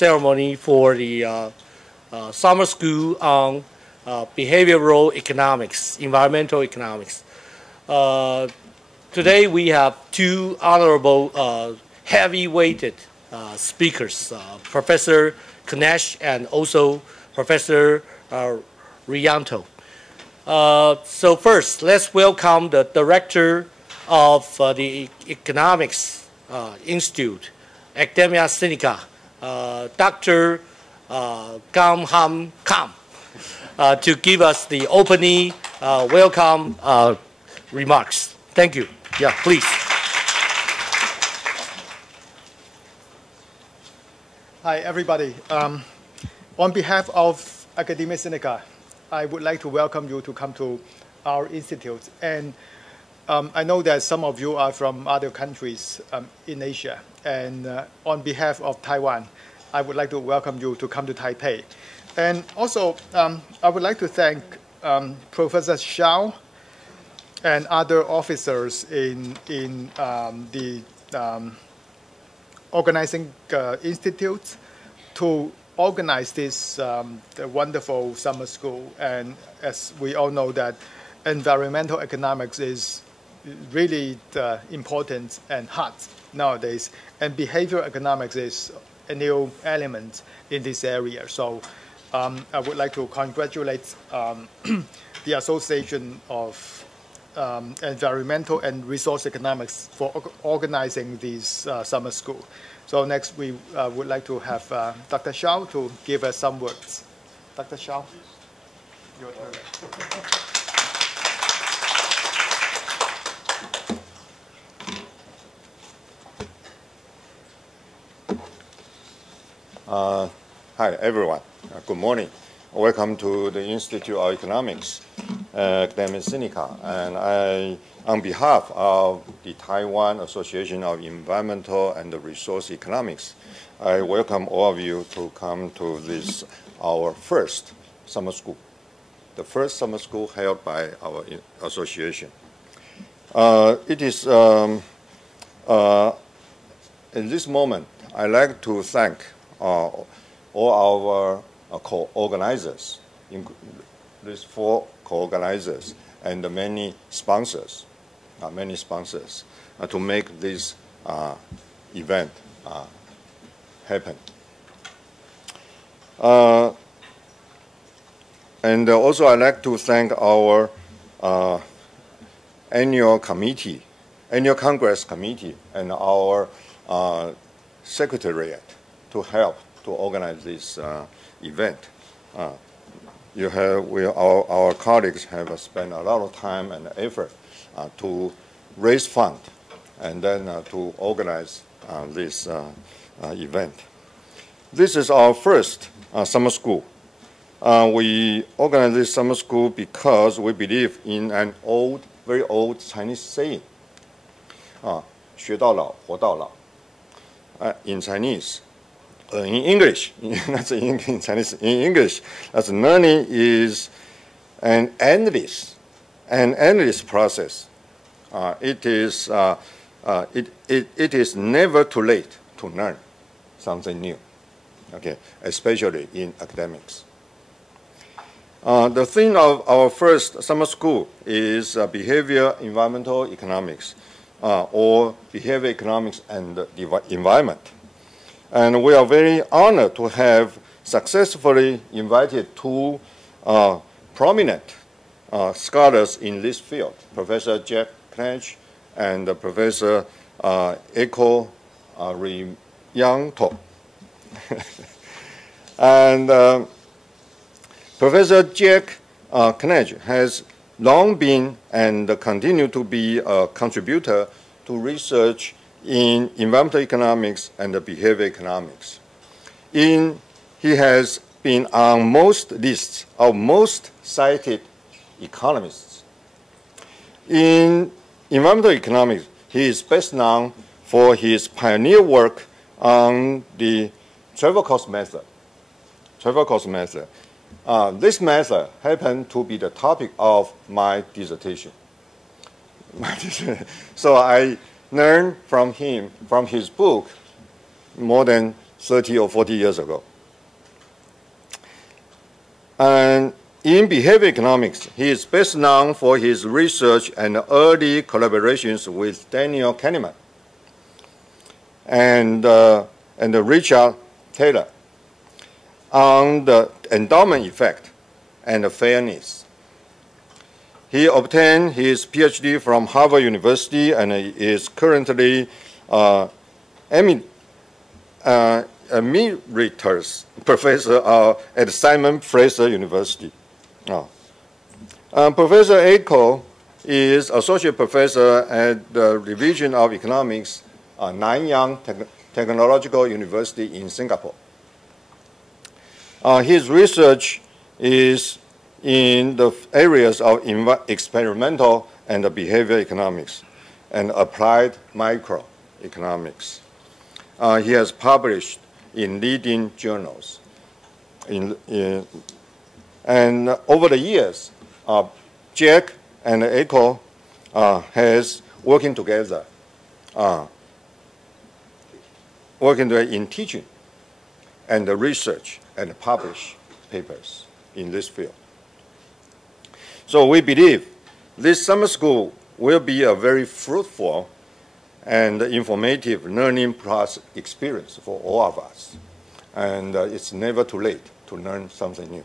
ceremony for the summer school on behavioral economics, environmental economics. Today we have two honorable heavy-weighted speakers, Professor Knetsch and also Professor Riyanto. So first, let's welcome the director of the Economics Institute, Academia Sinica, Dr. Kamhon, to give us the opening welcome remarks. Thank you. Yeah, please. Hi, everybody. On behalf of Academia Sinica, I would like to welcome you to come to our institute. And I know that some of you are from other countries in Asia. And on behalf of Taiwan, I would like to welcome you to come to Taipei. And also, I would like to thank Professor Xiao and other officers in the organizing institute to organize this the wonderful summer school. And as we all know that environmental economics is really important and hot nowadays. And behavioral economics is a new element in this area. So I would like to congratulate the Association of Environmental and Resource Economics for organizing this summer school. So next we would like to have Dr. Xiao to give us some words. Dr. Xiao, your turn. Hi, everyone. Good morning. Welcome to the Institute of Economics, Academia Sinica. And on behalf of the Taiwan Association of Environmental and Resource Economics, I welcome all of you to come to this, our first summer school, the first summer school held by our association. It is, in this moment, I'd like to thank all our co-organizers, these four co-organizers, and many sponsors, to make this event happen. And also, I'd like to thank our annual Congress committee, and our secretariat to help to organize this event. Our colleagues have spent a lot of time and effort to raise funds and then to organize this event. This is our first summer school. We organized this summer school because we believe in an very old Chinese saying, 学到老，活到老. In Chinese, in English, not in Chinese, in English, as learning is an endless process. It is never too late to learn something new, okay, especially in academics. The theme of our first summer school is behavior environmental economics, or behavior economics and the environment. And we are very honored to have successfully invited two prominent scholars in this field, Professor Jack Knetsch and Professor Riyanto. And Professor Jack Knetsch has long been and continue to be a contributor to research in environmental economics and behavior economics. He has been on most lists of most cited economists. In environmental economics, he is best known for his pioneer work on the travel cost method. This method happened to be the topic of my dissertation. So I learned from him, from his book, more than 30 or 40 years ago. And in behavior economics, he is best known for his research and early collaborations with Daniel Kahneman and Richard Thaler on the endowment effect and fairness. He obtained his PhD from Harvard University and is currently emeritus professor at Simon Fraser University. Professor Eiko is associate professor at the Division of Economics, Nanyang Technological University in Singapore. His research is in the areas of experimental and behavior economics and applied microeconomics. He has published in leading journals. And over the years, Jack and Eiko has working together in teaching and research and publish papers in this field. So we believe this summer school will be a very fruitful and informative learning process experience for all of us. And it's never too late to learn something new.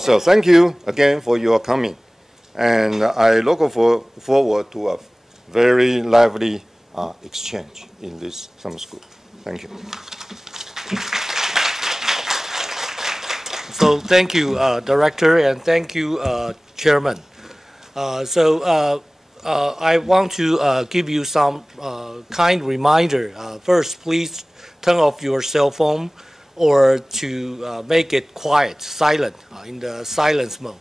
So thank you again for your coming. And I look forward to a very lively exchange in this summer school. Thank you. So thank you, Director, and thank you, Chairman. I want to give you some kind reminder. First, please turn off your cell phone or to make it quiet, silent, in the silence mode.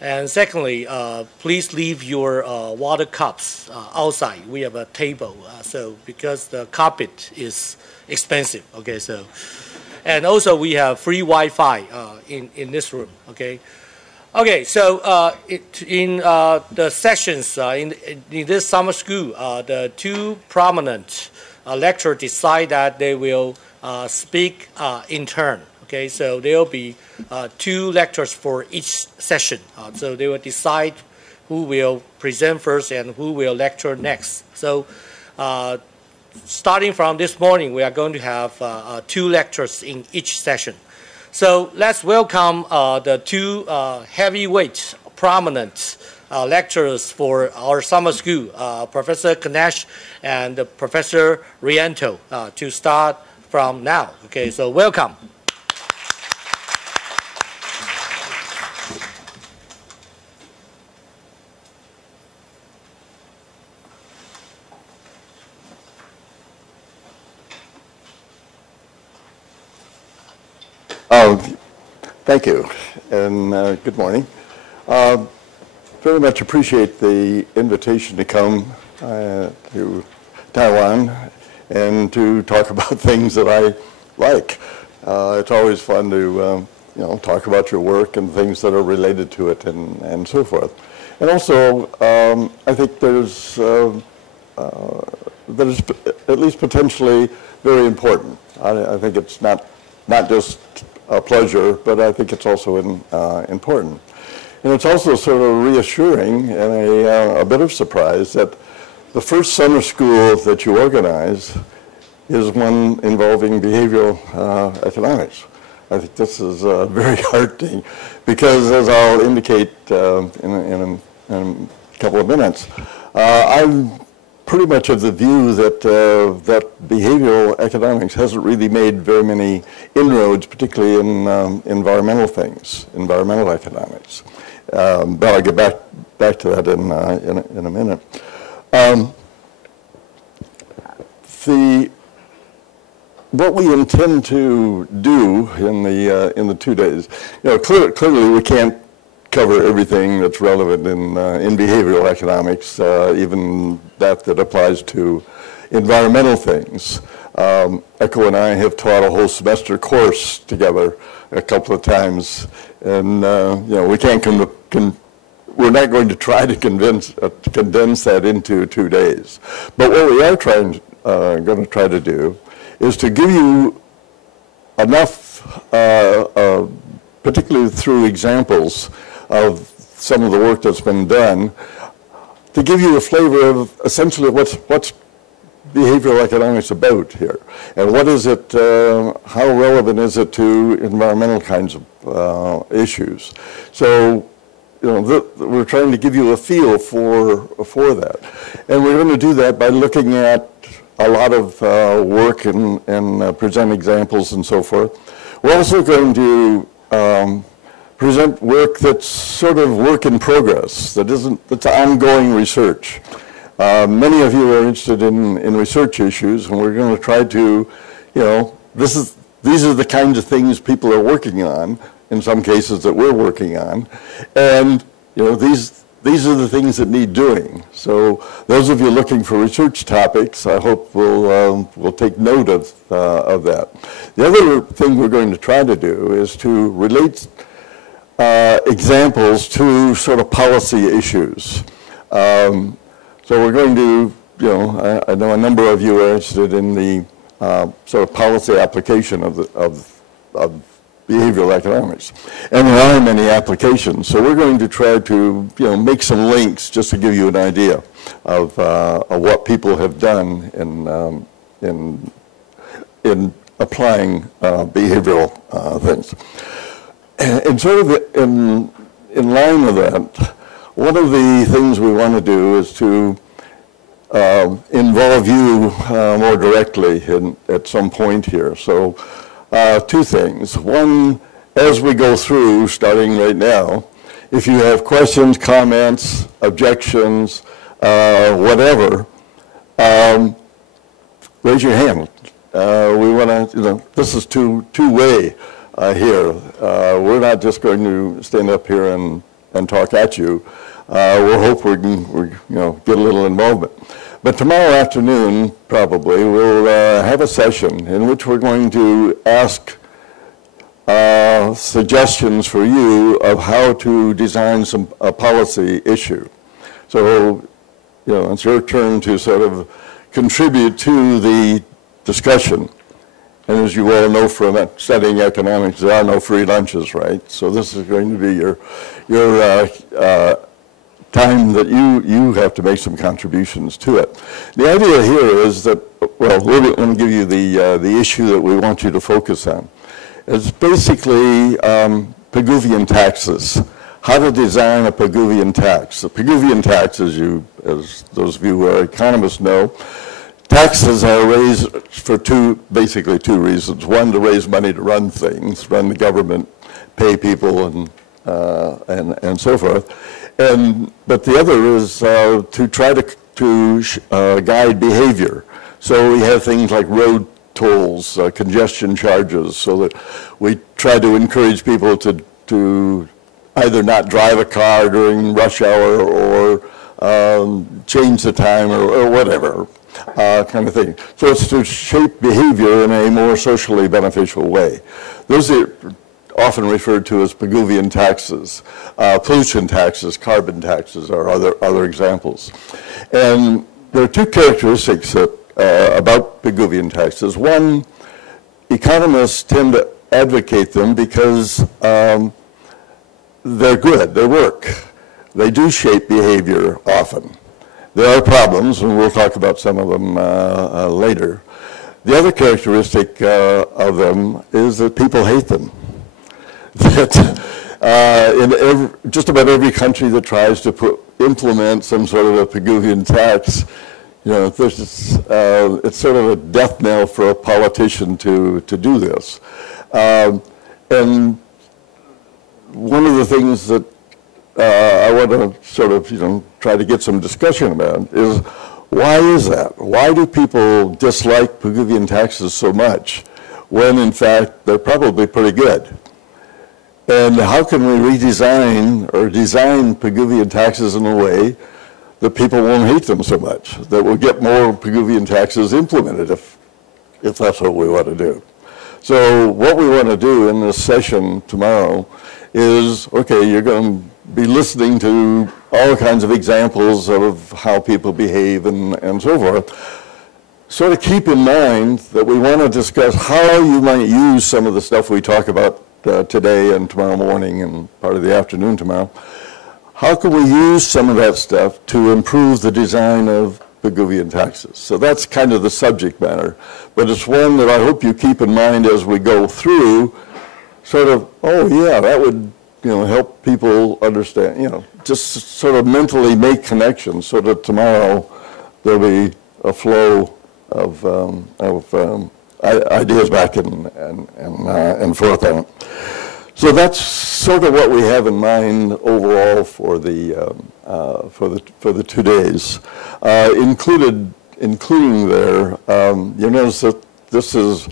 And secondly, please leave your water cups outside. We have a table, so because the carpet is expensive, okay, so. And also we have free Wi-Fi in this room, okay. Okay, so in the sessions in this summer school, the two prominent lecturers decide that they will speak in turn. Okay, so there will be two lectures for each session. So they will decide who will present first and who will lecture next. So starting from this morning, we are going to have two lectures in each session. So let's welcome the two heavyweight, prominent lecturers for our summer school, Professor Knetsch and Professor Riyanto, to start from now. Okay, so welcome. Thank you, and good morning. Very much appreciate the invitation to come to Taiwan and to talk about things that I like. It's always fun to talk about your work and things that are related to it and so forth. And also, I think there's that is at least potentially very important. I think it's not just a pleasure, but I think it's also important. And it's also sort of reassuring and a bit of surprise that the first summer school that you organize is one involving behavioral economics. I think this is very heartening because, as I'll indicate in a couple of minutes, I'm pretty much of the view that that behavioral economics hasn't really made very many inroads, particularly in environmental things, environmental economics. But I'll get back to that in a minute. What we intend to do in the 2 days, clearly we can't cover everything that's relevant in behavioral economics, even that applies to environmental things. Echo and I have taught a whole semester course together a couple of times, and we can't we're not going to try to condense that into 2 days. But what we are going to try to do is to give you enough, particularly through examples of some of the work that's been done, to give you a flavor of essentially what's behavioral economics about here, and what is it, how relevant is it to environmental kinds of issues. So, we're trying to give you a feel for that, and we're going to do that by looking at a lot of work and present examples and so forth. We're also going to present work that's sort of work in progress, that's ongoing research. Many of you are interested in research issues, and we're going to try to, these are the kinds of things people are working on, in some cases that we're working on, and these are the things that need doing. So those of you looking for research topics, I hope will take note of that. The other thing we're going to try to do is to relate examples to sort of policy issues. So we're going to, I know a number of you are interested in the sort of policy application of behavioral economics. And there are many applications. So we're going to try to, make some links just to give you an idea of what people have done in applying behavioral things. And sort of in line with that, one of the things we want to do is to involve you more directly at some point here. So two things. One, as we go through, starting right now, if you have questions, comments, objections, whatever, raise your hand. We want to, this is two-way here. We're not just going to stand up here and talk at you. We'll hope we can, get a little involvement. But tomorrow afternoon, probably, we'll have a session in which we're going to ask suggestions for you of how to design a policy issue. So, it's your turn to sort of contribute to the discussion. And as you all know from studying economics, there are no free lunches, right? So this is going to be your time that you have to make some contributions to it. The idea here is that, well, let me give you the issue that we want you to focus on. It's basically Pigouvian taxes. How to design a Pigouvian tax. The Pigouvian tax, as those of you who are economists know, taxes are raised for basically two reasons. One, to raise money to run things, run the government, pay people, and so forth. But the other is to try to guide behavior. So we have things like road tolls, congestion charges, so that we try to encourage people to either not drive a car during rush hour or change the time or whatever kind of thing. So it's to shape behavior in a more socially beneficial way. Those are often referred to as Pigouvian taxes. Pollution taxes, carbon taxes are other examples. And there are two characteristics about Pigouvian taxes. One, economists tend to advocate them because they're good, they work. They do shape behavior often. There are problems, and we'll talk about some of them later. The other characteristic of them is that people hate them. That in just about every country that tries to implement some sort of a Pigouvian tax, it's sort of a death knell for a politician to do this. And one of the things that I want to sort of, try to get some discussion about is why is that? Why do people dislike Pigouvian taxes so much when, in fact, they're probably pretty good? And how can we redesign or design Pigouvian taxes in a way that people won't hate them so much, that we'll get more Pigouvian taxes implemented if that's what we want to do? So what we want to do in this session tomorrow is, okay, you're going to be listening to all kinds of examples of how people behave and so forth. sort of keep in mind that we want to discuss how you might use some of the stuff we talk about today and tomorrow morning and part of the afternoon tomorrow. How can we use some of that stuff to improve the design of Pigouvian taxes? So that's kind of the subject matter, but it's one that I hope you keep in mind as we go through, sort of, oh yeah, that would, help people understand, just sort of mentally make connections so that tomorrow there'll be a flow of ideas back and forth on it. So that's sort of what we have in mind overall for the 2 days, including there. You notice that this is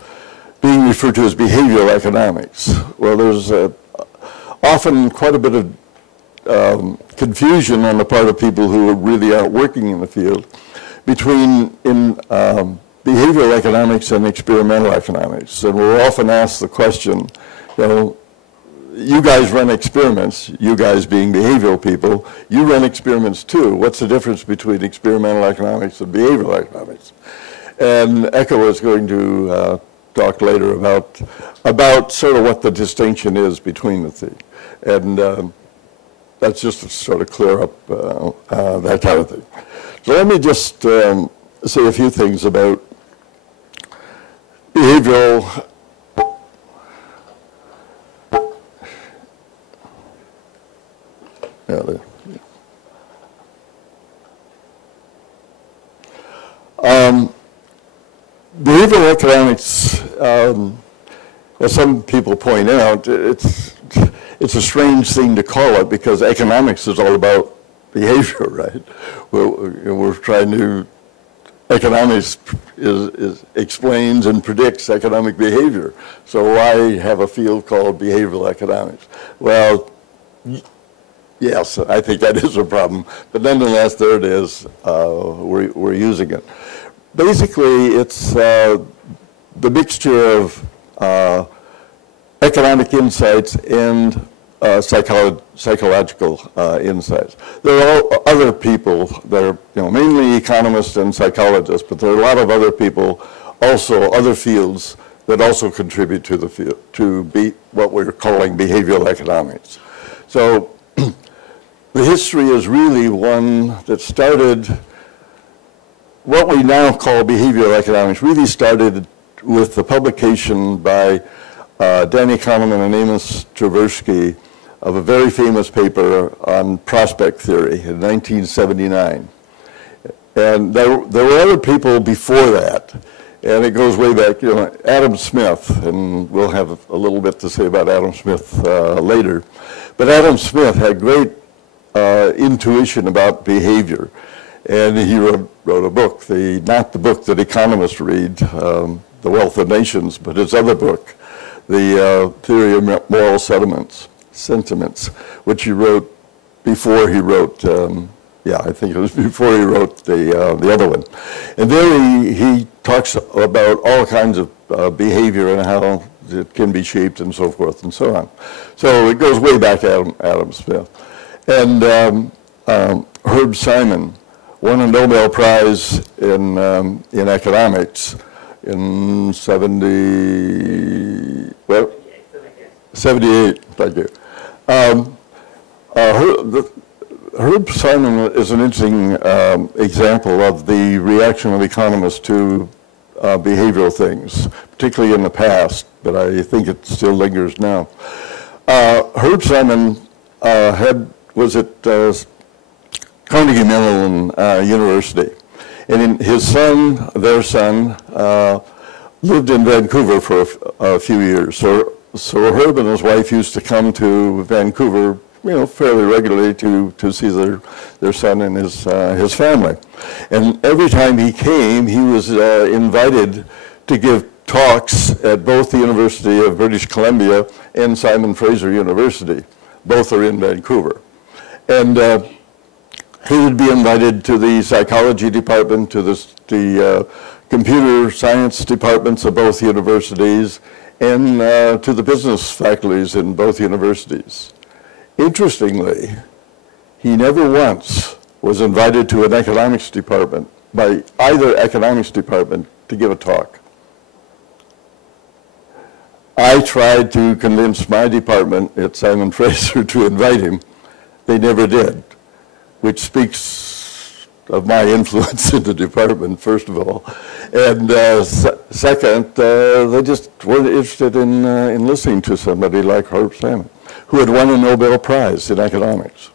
being referred to as behavioral economics. Well, there's often quite a bit of confusion on the part of people who really aren't working in the field between behavioral economics and experimental economics. And we're often asked the question, you guys run experiments, you guys being behavioral people, you run experiments too. What's the difference between experimental economics and behavioral economics? And Echo is going to talk later about sort of what the distinction is between the two. And that's just to sort of clear up that kind of thing. So let me just say a few things about behavioral behavioral economics, as some people point out, it's a strange thing to call it because economics is all about behavior, right? We're trying to, economics explains and predicts economic behavior. So why have a field called behavioral economics? Well, yes, I think that is a problem, but nonetheless, there it is. We're using it. Basically, it's the mixture of economic insights and psychological insights. There are other people that are, mainly economists and psychologists, but there are a lot of other people, also other fields that also contribute to the field, to what we're calling behavioral economics. So the history is really one that started, what we now call behavioral economics really started with the publication by Danny Kamhon and Amos Tversky of a very famous paper on prospect theory in 1979. And there were other people before that, and it goes way back, Adam Smith, and we'll have a little bit to say about Adam Smith later. But Adam Smith had great intuition about behavior, and he wrote a book, not the book that economists read, The Wealth of Nations, but his other book, The Theory of Moral Sentiments, which he wrote before he wrote, I think it was before he wrote the other one. And there he talks about all kinds of behavior and how it can be shaped and so forth and so on. So it goes way back to Adam Smith. And Herb Simon won a Nobel Prize in economics in 78, thank you. Herb Simon is an interesting example of the reaction of economists to behavioral things, particularly in the past, but I think it still lingers now. Herb Simon was at Carnegie Mellon University, and their son, lived in Vancouver for a few years. So Herb and his wife used to come to Vancouver, fairly regularly to see their son and his family. And every time he came, he was invited to give talks at both the University of British Columbia and Simon Fraser University. Both are in Vancouver. And he would be invited to the psychology department, to the computer science departments of both universities, and to the business faculties in both universities. Interestingly, he never once was invited to an economics department by either economics department to give a talk. I tried to convince my department at Simon Fraser to invite him. They never did, which speaks of my influence in the department, first of all. And second, they just weren't interested in listening to somebody like Herb Simon, who had won a Nobel Prize in economics.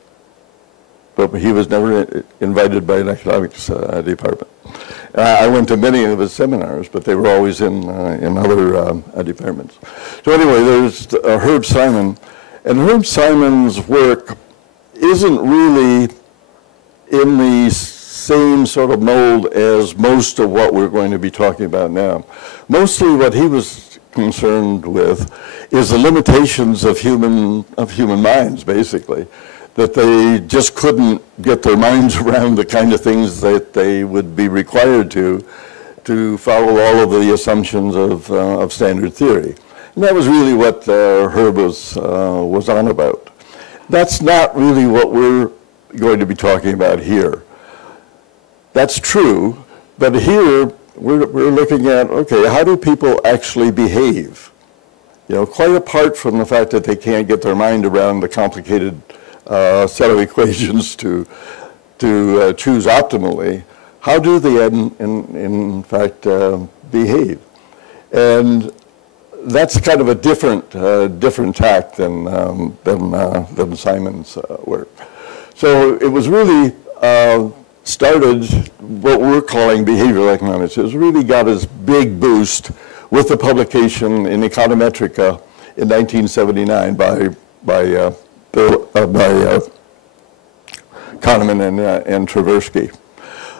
But he was never invited by an economics department. I went to many of his seminars, but they were always in other departments. So anyway, there's Herb Simon, and Herb Simon's work isn't really in the same sort of mold as most of what we're going to be talking about now. Mostly what he was concerned with is the limitations of human minds, basically, that they just couldn't get their minds around the kind of things that they would be required to follow all of the assumptions of standard theory. And that was really what Herb was on about. That's not really what we're going to be talking about here. That's true, but here we're looking at, okay, how do people actually behave? You know, quite apart from the fact that they can't get their mind around the complicated set of equations to choose optimally, how do they in fact behave? And that's kind of a different tack than Simon's work. So it was really started what we're calling behavioral economics. It really got its big boost with the publication in Econometrica in 1979 by Kamhon and Tversky.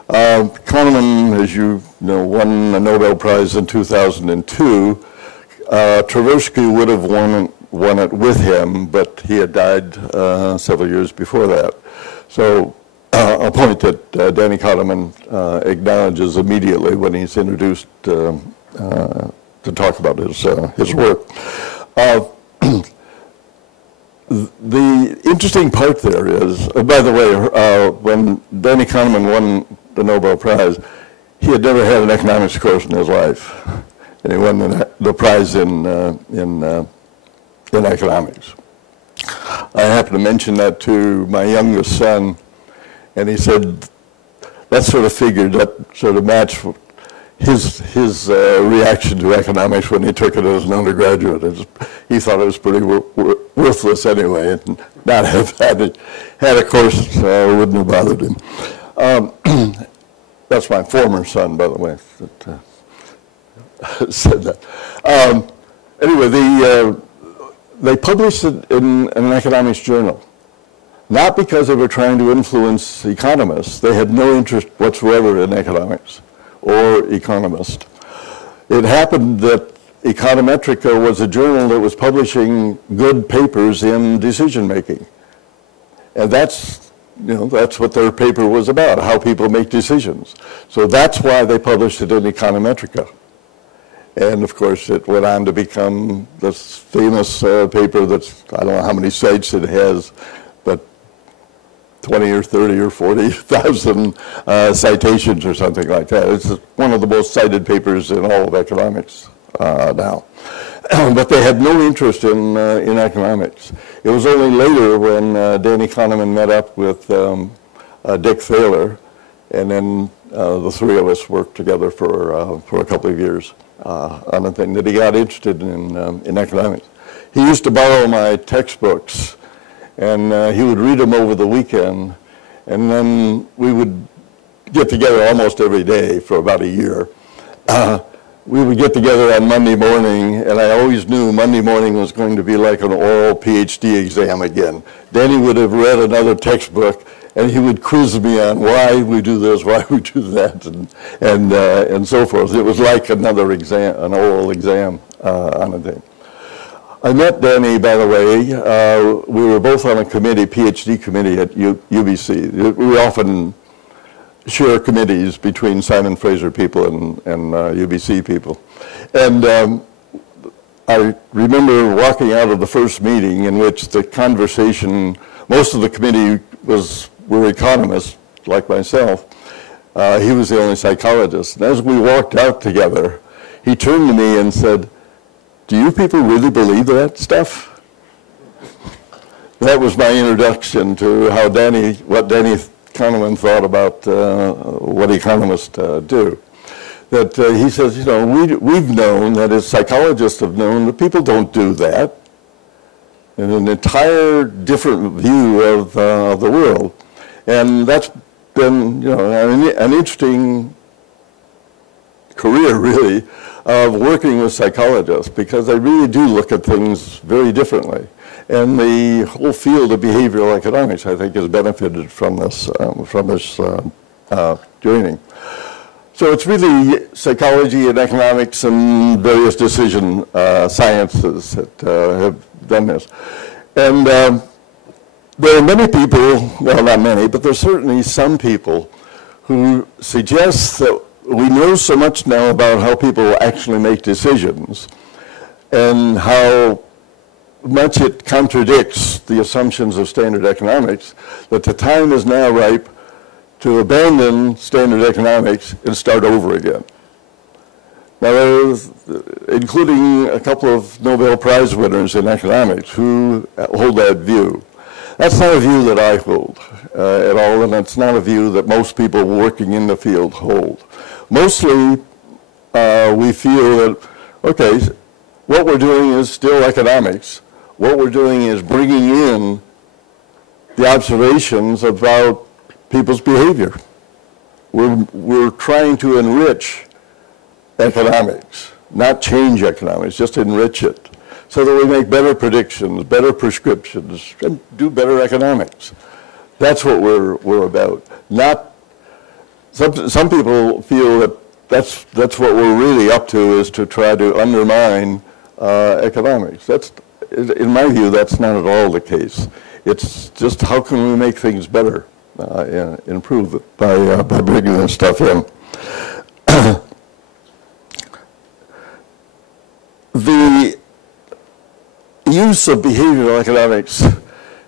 Kamhon, as you know, won a Nobel Prize in 2002. Tversky would have won it with him, but he had died several years before that. So a point that Danny Kahneman acknowledges immediately when he's introduced to talk about his work. The interesting part there is, by the way, when Danny Kahneman won the Nobel Prize, he had never had an economics course in his life, and he won the prize in economics. I happened to mention that to my youngest son, and he said that sort of figured, that sort of matched his reaction to economics when he took it as an undergraduate. He thought it was pretty worthless anyway, and not have had a course wouldn't have bothered him. That's my former son, by the way, that said that. Anyway, they published it in an economics journal. Not because they were trying to influence economists. They had no interest whatsoever in economics or economists. It happened that Econometrica was a journal that was publishing good papers in decision making. And that's what their paper was about, how people make decisions. So that's why they published it in Econometrica. And of course, it went on to become this famous paper that's, I don't know how many sites it has, but 20 or 30 or 40,000 citations or something like that. It's one of the most cited papers in all of economics now. But they had no interest in economics. It was only later when Danny Kahneman met up with Dick Thaler, and then the three of us worked together for a couple of years on a thing that he got interested in economics. He used to borrow my textbooks, and he would read them over the weekend, and then we would get together almost every day for about a year. We would get together on Monday morning, and I always knew Monday morning was going to be like an oral PhD exam again. Danny would have read another textbook, and he would quiz me on why we do this, why we do that, and so forth. It was like another exam, an oral exam on a day. I met Danny, by the way. We were both on a committee, PhD committee at UBC. We often share committees between Simon Fraser people and UBC people. And I remember walking out of the first meeting in which the conversation, most of the committee were economists like myself, He was the only psychologist. And as we walked out together, he turned to me and said, "Do you people really believe that stuff?" That was my introduction to how what Danny Kahneman thought about what economists do. That he says, you know, we've known, that is, psychologists have known that people don't do that. And an entire different view of the world. And that's been, you know, an interesting career, really, of working with psychologists, because they really do look at things very differently. And the whole field of behavioral economics, I think, has benefited from this joining. So it's really psychology and economics and various decision sciences that have done this. And there are many people, well, not many, but there's certainly some people who suggest that we know so much now about how people actually make decisions and how much it contradicts the assumptions of standard economics, that the time is now ripe to abandon standard economics and start over again. Now, there's, including a couple of Nobel Prize winners in economics who hold that view. That's not a view that I hold at all, and it's not a view that most people working in the field hold. Mostly, we feel that, okay, what we're doing is still economics. What we're doing is bringing in the observations about people's behavior. We're trying to enrich economics, not change economics, just enrich it, so that we make better predictions, better prescriptions, and do better economics. That's what we're about. Not some people feel that that's what we're really up to, is to try to undermine economics. That's, in my view, that's not at all the case. It's just how can we make things better, improve it by bringing this stuff in. The use of behavioral economics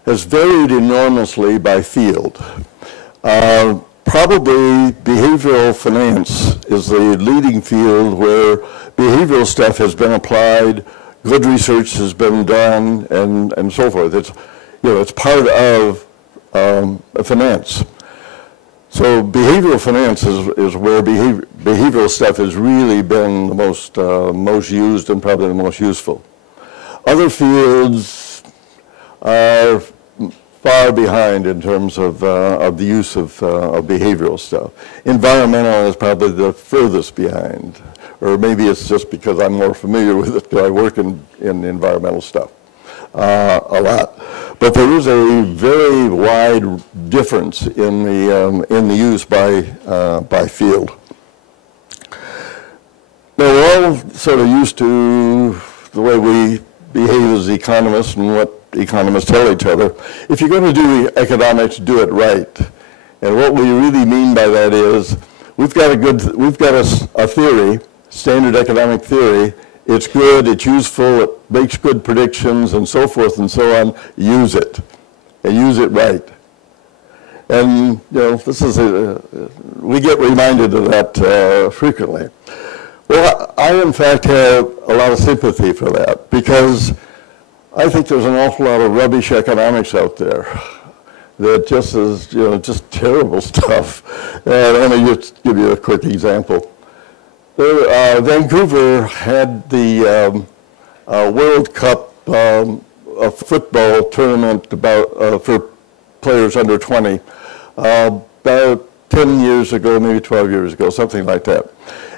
has varied enormously by field. Probably behavioral finance is the leading field where behavioral stuff has been applied, good research has been done, and so forth. It's, you know, it's part of finance. So behavioral finance is where behavioral stuff has really been the most used and probably the most useful. Other fields are far behind in terms of the use of behavioral stuff. Environmental is probably the furthest behind, or maybe it's just because I'm more familiar with it, because I work in environmental stuff a lot. But there is a very wide difference in the use by field. Now, we're all sort of used to the way we behave as economists and what economists tell each other. If you're going to do economics, do it right. And what we really mean by that is we've got a theory, standard economic theory. It's good, it's useful, it makes good predictions, and so forth and so on. Use it, and use it right. And, you know, this is we get reminded of that frequently. Well, I in fact have a lot of sympathy for that, because I think there's an awful lot of rubbish economics out there that just is, you know, just terrible stuff. And let me just give you a quick example. Vancouver had the World Cup a football tournament for players under 20 about 10 years ago, maybe 12 years ago, something like that.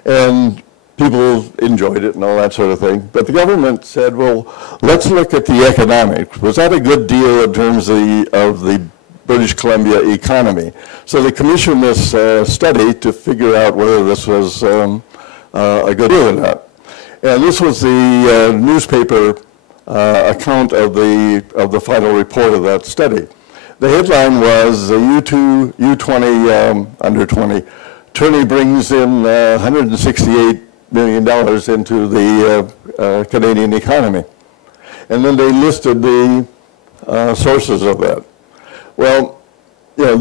And people enjoyed it and all that sort of thing. But the government said, well, let's look at the economics. Was that a good deal in terms of the British Columbia economy? So they commissioned this study to figure out whether this was a good deal or not. And this was the newspaper account of the final report of that study. The headline was U20 under 20 tourney brings in $168 million into the Canadian economy. And then they listed the sources of that. Well, you know,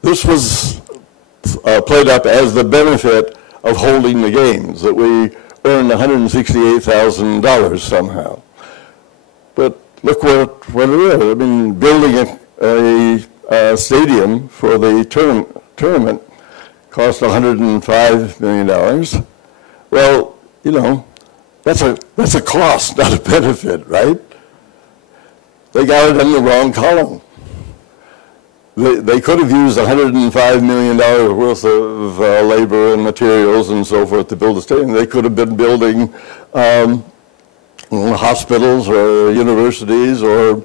this was played up as the benefit of holding the games, that we earned $168,000 somehow. But look what it is. I mean, building a stadium for the tournament cost $105 million. Well, you know, that's a cost, not a benefit, right? They got it in the wrong column. They could have used $105 million worth of labor and materials and so forth to build a stadium. They could have been building hospitals or universities, or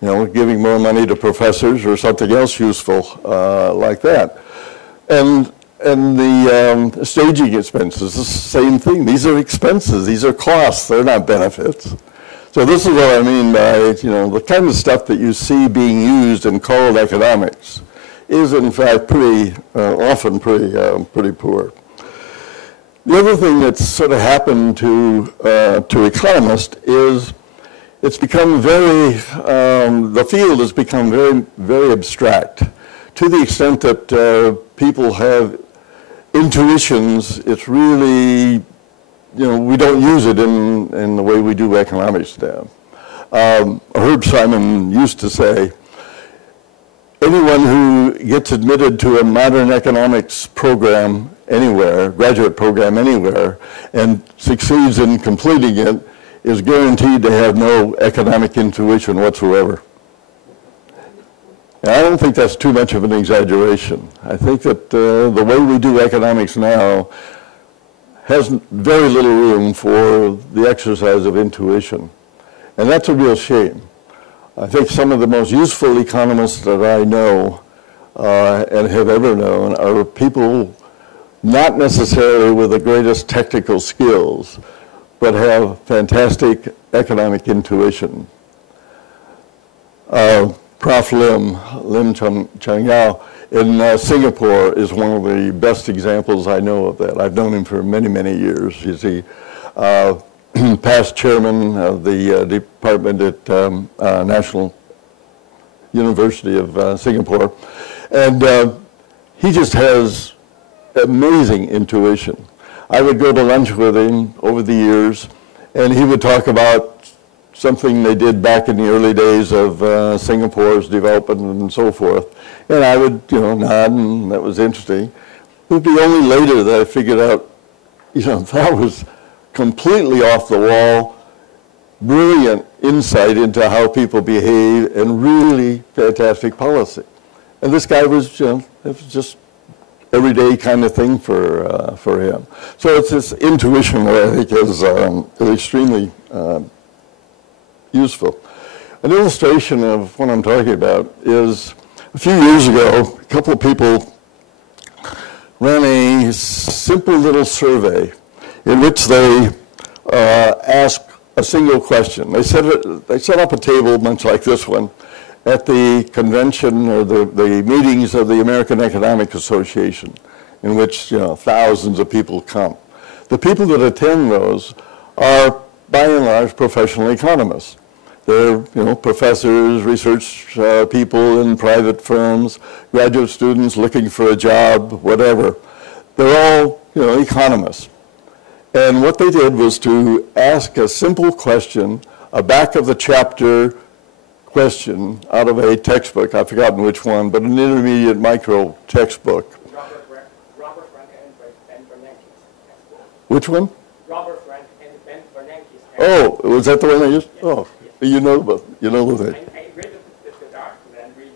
giving more money to professors or something else useful like that. And the staging expenses, the same thing. These are expenses. These are costs. They're not benefits. So this is what I mean by, the kind of stuff that you see being used in cold economics is in fact often pretty poor. The other thing that's sort of happened to economists is it's become the field has become very, very abstract, to the extent that people have intuitions. It's really, we don't use it in the way we do economics now. Herb Simon used to say, anyone who gets admitted to a modern economics program anywhere, graduate program anywhere, and succeeds in completing it is guaranteed to have no economic intuition whatsoever. And I don't think that's too much of an exaggeration. I think that the way we do economics now has very little room for the exercise of intuition. And that's a real shame. I think some of the most useful economists that I know and have ever known are people not necessarily with the greatest technical skills, but have fantastic economic intuition. Prof. Lim Chung Yao in Singapore is one of the best examples I know of that. I've known him for many, many years. He's the past chairman of the department at National University of Singapore. And he just has amazing intuition. I would go to lunch with him over the years, and he would talk about something they did back in the early days of Singapore's development and so forth. And I would, nod, and that was interesting. It would be only later that I figured out, that was completely off the wall, brilliant insight into how people behave, and really fantastic policy. And this guy was, it was just everyday kind of thing for him. So it's this intuition that I think is extremely useful. An illustration of what I'm talking about is a few years ago, a couple of people ran a simple little survey in which they asked a single question. They set up a table much like this one at the convention or the meetings of the American Economic Association, in which thousands of people come. The people that attend those are by and large professional economists. They're professors, research people in private firms, graduate students looking for a job, whatever. They're all economists. And what they did was to ask a simple question, a back of the chapter question out of a textbook. I've forgotten which one, but an intermediate micro textbook. Robert Frank and Ben Bernanke's. Which one? Robert Frank and Ben Bernanke's. Oh, was that the one I used? Yes. Oh, yes. you know the thing. I read the article and read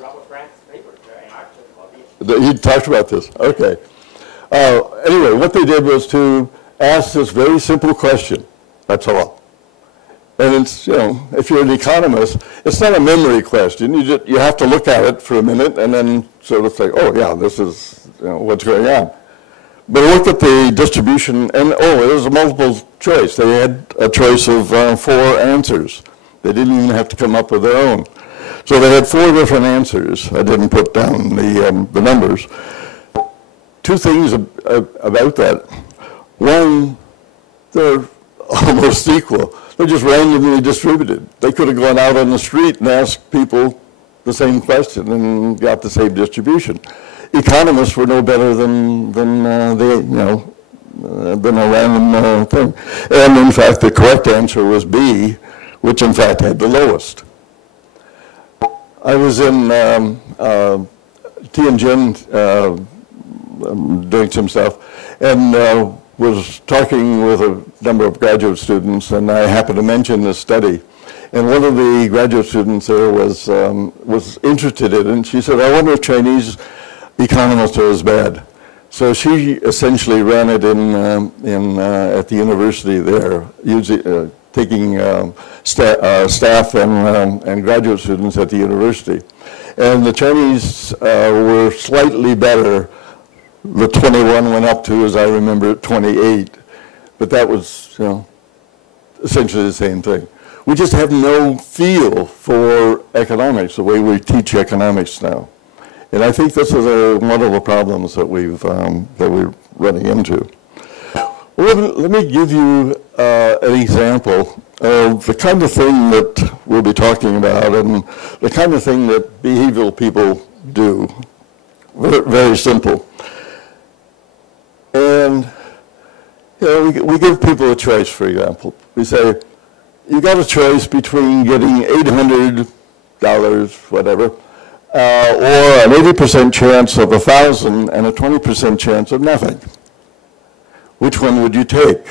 Robert Frank's paper in article about this. He talked about this. Okay. Anyway, what they did was to ask this very simple question. That's all. And it's, if you're an economist, it's not a memory question. You have to look at it for a minute and then sort of say, oh yeah, this is what's going on. But look at the distribution, and it was a multiple choice. They had a choice of 4 answers. They didn't even have to come up with their own. So they had 4 different answers. I didn't put down the numbers. 2 things about that. One, they're almost equal. They're just randomly distributed. They could have gone out on the street and asked people the same question and got the same distribution. economists were no better than a random thing. And in fact, the correct answer was B, which in fact had the lowest. I was in Tianjin doing some stuff, and was talking with a number of graduate students, and I happened to mention this study. And one of the graduate students there was interested in it, and she said, I wonder if Chinese economists are as bad. So she essentially ran it at the university there, taking staff and graduate students at the university. And the Chinese were slightly better. The 21 went up to, as I remember, 28. But that was, essentially the same thing. We just have no feel for economics, the way we teach economics now. And I think this is one of the problems that we're running into. Well, let me give you an example of the kind of thing that we'll be talking about and the kind of thing that behavioral people do. Very, very simple. And we give people a choice, for example. We say, you got a choice between getting $800, whatever, or an 80% chance of 1,000 and a 20% chance of nothing. Which one would you take?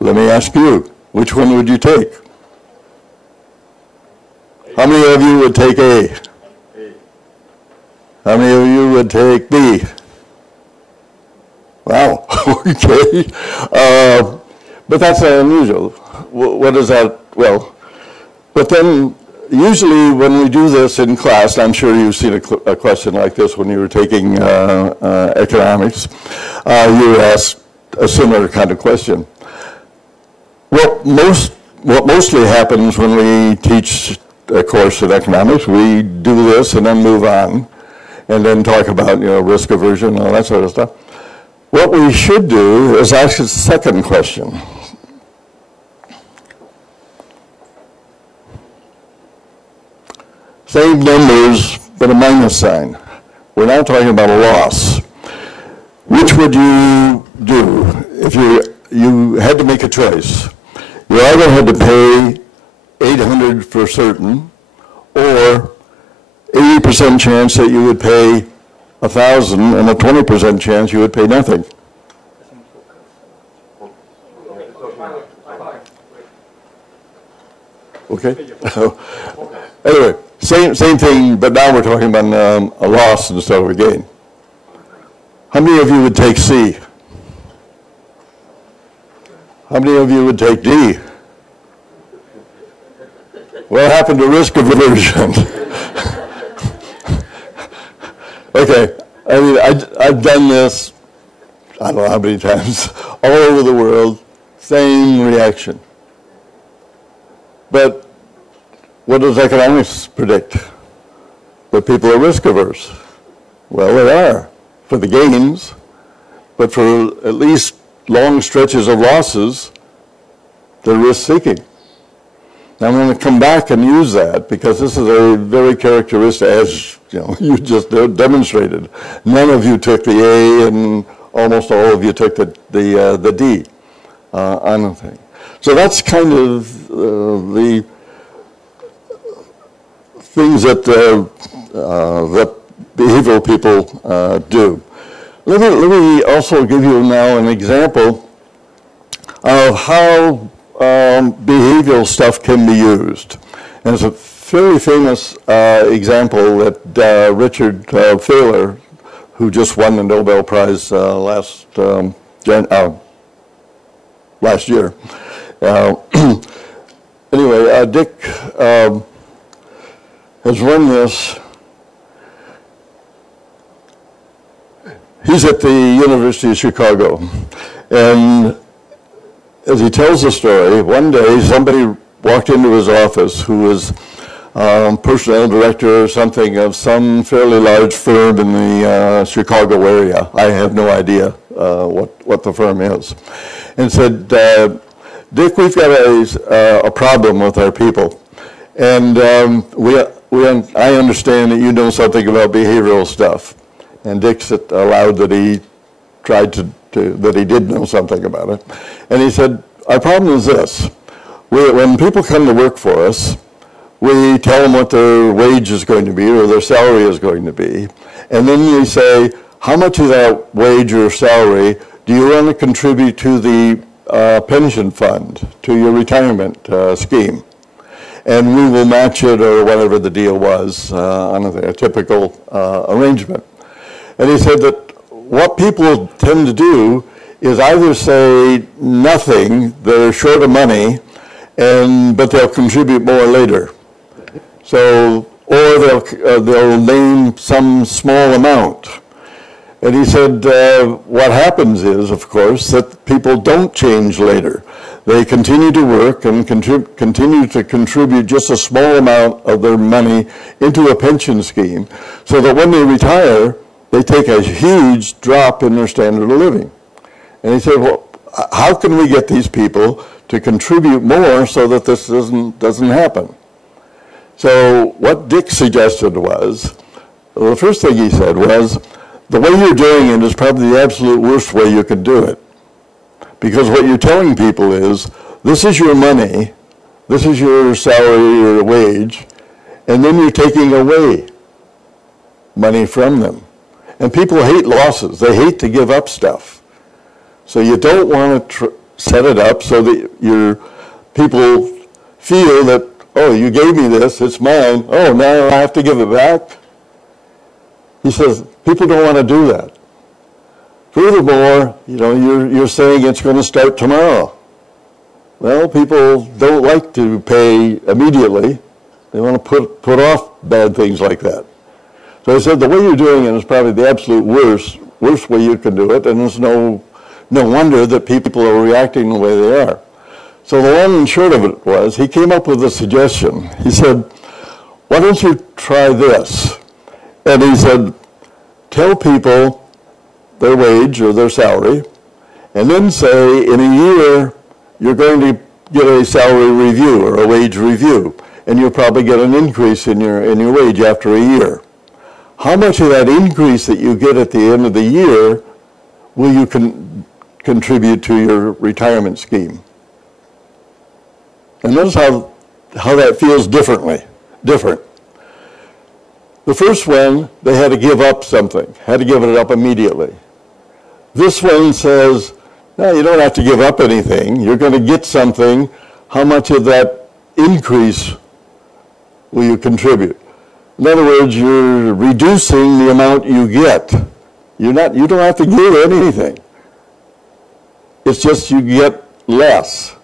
Let me ask you, which one would you take? How many of you would take A? How many of you would take B? Wow, okay. But that's unusual. What is that? Well, but then usually when we do this in class, I'm sure you've seen a question like this when you were taking economics, you were asked a similar kind of question. What mostly happens when we teach a course in economics, we do this and then move on, and then talk about risk aversion and all that sort of stuff. What we should do is ask a second question. Same numbers, but a minus sign. We're now talking about a loss. Which would you do if you had to make a choice? You either had to pay $800 for certain, or 80% chance that you would pay 1,000 and a 20% chance you would pay nothing. Okay. Anyway, same thing, but now we're talking about a loss instead of a gain. How many of you would take C? How many of you would take D? What happened to risk aversion? Okay, I mean, I've done this, I don't know how many times, all over the world, same reaction. But what does economics predict? That people are risk averse. Well, they are for the gains, but for at least long stretches of losses, they're risk seeking. Now I'm going to come back and use that because this is a very characteristic, as you just demonstrated. None of you took the A, and almost all of you took the D on the thing. So that's kind of the things that that behavioral people do. Let me also give you now an example of how behavioral stuff can be used. And it's a very famous example that Richard Thaler, who just won the Nobel Prize last year. Anyway, Dick has run this. He's at the University of Chicago, and as he tells the story, one day somebody walked into his office who was personnel director or something of some fairly large firm in the Chicago area. I have no idea what the firm is. And said, Dick, we've got a problem with our people. And I understand that you know something about behavioral stuff. And Dick allowed that he tried that he did know something about it. And he said, our problem is this. When people come to work for us, we tell them what their wage is going to be or their salary is going to be. And then we say, how much of that wage or salary do you want to contribute to the pension fund, to your retirement scheme? And we will match it or whatever the deal was on a typical arrangement. And he said that what people tend to do is either say nothing, they're short of money, but they'll contribute more later. So, or they'll name some small amount. And he said what happens is, of course, that people don't change later. They continue to work and continue to contribute just a small amount of their money into a pension scheme so that when they retire, they take a huge drop in their standard of living. And he said, well, how can we get these people to contribute more so that this doesn't happen? So what Dick suggested was, the first thing he said was, the way you're doing it is probably the absolute worst way you could do it. Because what you're telling people is, this is your money, this is your salary or wage, and then you're taking away money from them. And people hate losses. They hate to give up stuff. So you don't want to set it up so that your people feel that, oh, you gave me this, it's mine, oh, now I have to give it back. He says, people don't want to do that. Furthermore, you're saying it's going to start tomorrow. Well, people don't like to pay immediately. They want to put off bad things like that. So I said, the way you're doing it is probably the absolute worst way you can do it, and there's no wonder that people are reacting the way they are. So the long and short of it was, he came up with a suggestion. He said, why don't you try this? And he said, tell people their wage or their salary, and then say, in a year, you're going to get a salary review or a wage review, and you'll probably get an increase in your wage after a year. How much of that increase that you get at the end of the year will you contribute to your retirement scheme? And notice how that feels different. The first one, they had to give up something, had to give it up immediately. This one says, no, you don't have to give up anything. You're going to get something. How much of that increase will you contribute? In other words, you're reducing the amount you get. You don't have to give anything. It's just you get less.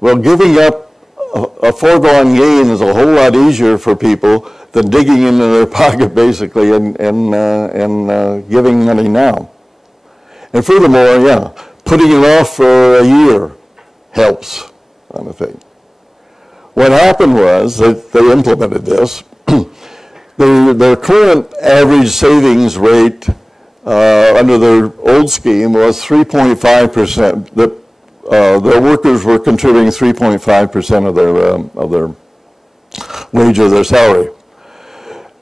Well, giving up a foregone gain is a whole lot easier for people than digging into their pocket, basically, and giving money now. And furthermore, putting it off for a year helps on the thing. What happened was that they implemented this. Their current average savings rate under their old scheme was 3.5%. Their workers were contributing 3.5% of their wage or their salary.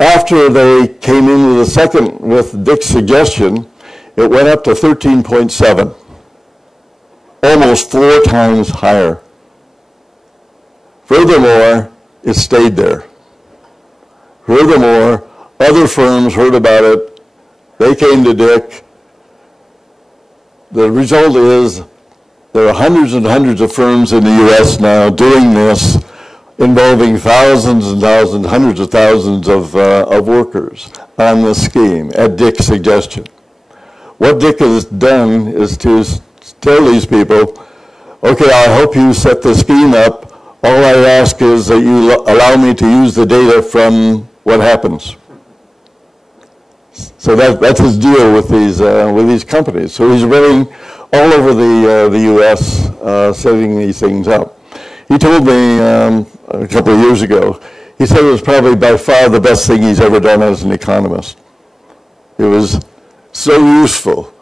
After they came in with Dick's suggestion, it went up to 13.7, almost 4 times higher. Furthermore, it stayed there. Furthermore, other firms heard about it. They came to Dick. The result is there are hundreds and hundreds of firms in the U.S. now doing this, involving thousands and thousands, hundreds of thousands of workers on this scheme at Dick's suggestion. What Dick has done is to tell these people, okay, I hope you set the scheme up. All I ask is that you allow me to use the data from what happens. So that's his deal with these companies. So he's running all over the U.S. Setting these things up. He told me a couple of years ago, he said it was probably by far the best thing he's ever done as an economist. It was so useful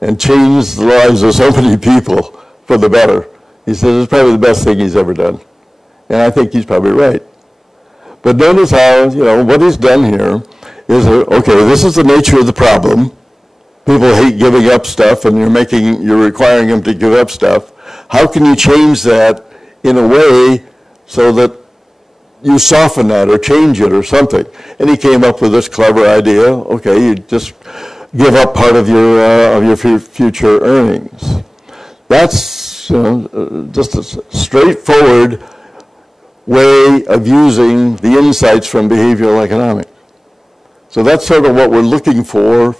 and changed the lives of so many people for the better. He said it's probably the best thing he's ever done. And I think he's probably right. But notice how, what he's done here is, okay, this is the nature of the problem. People hate giving up stuff, and you're requiring them to give up stuff. How can you change that in a way so that you soften that or change it or something? And he came up with this clever idea. Okay, you just give up part of your future earnings. That's just a straightforward way of using the insights from behavioral economics. So that's sort of what we're looking for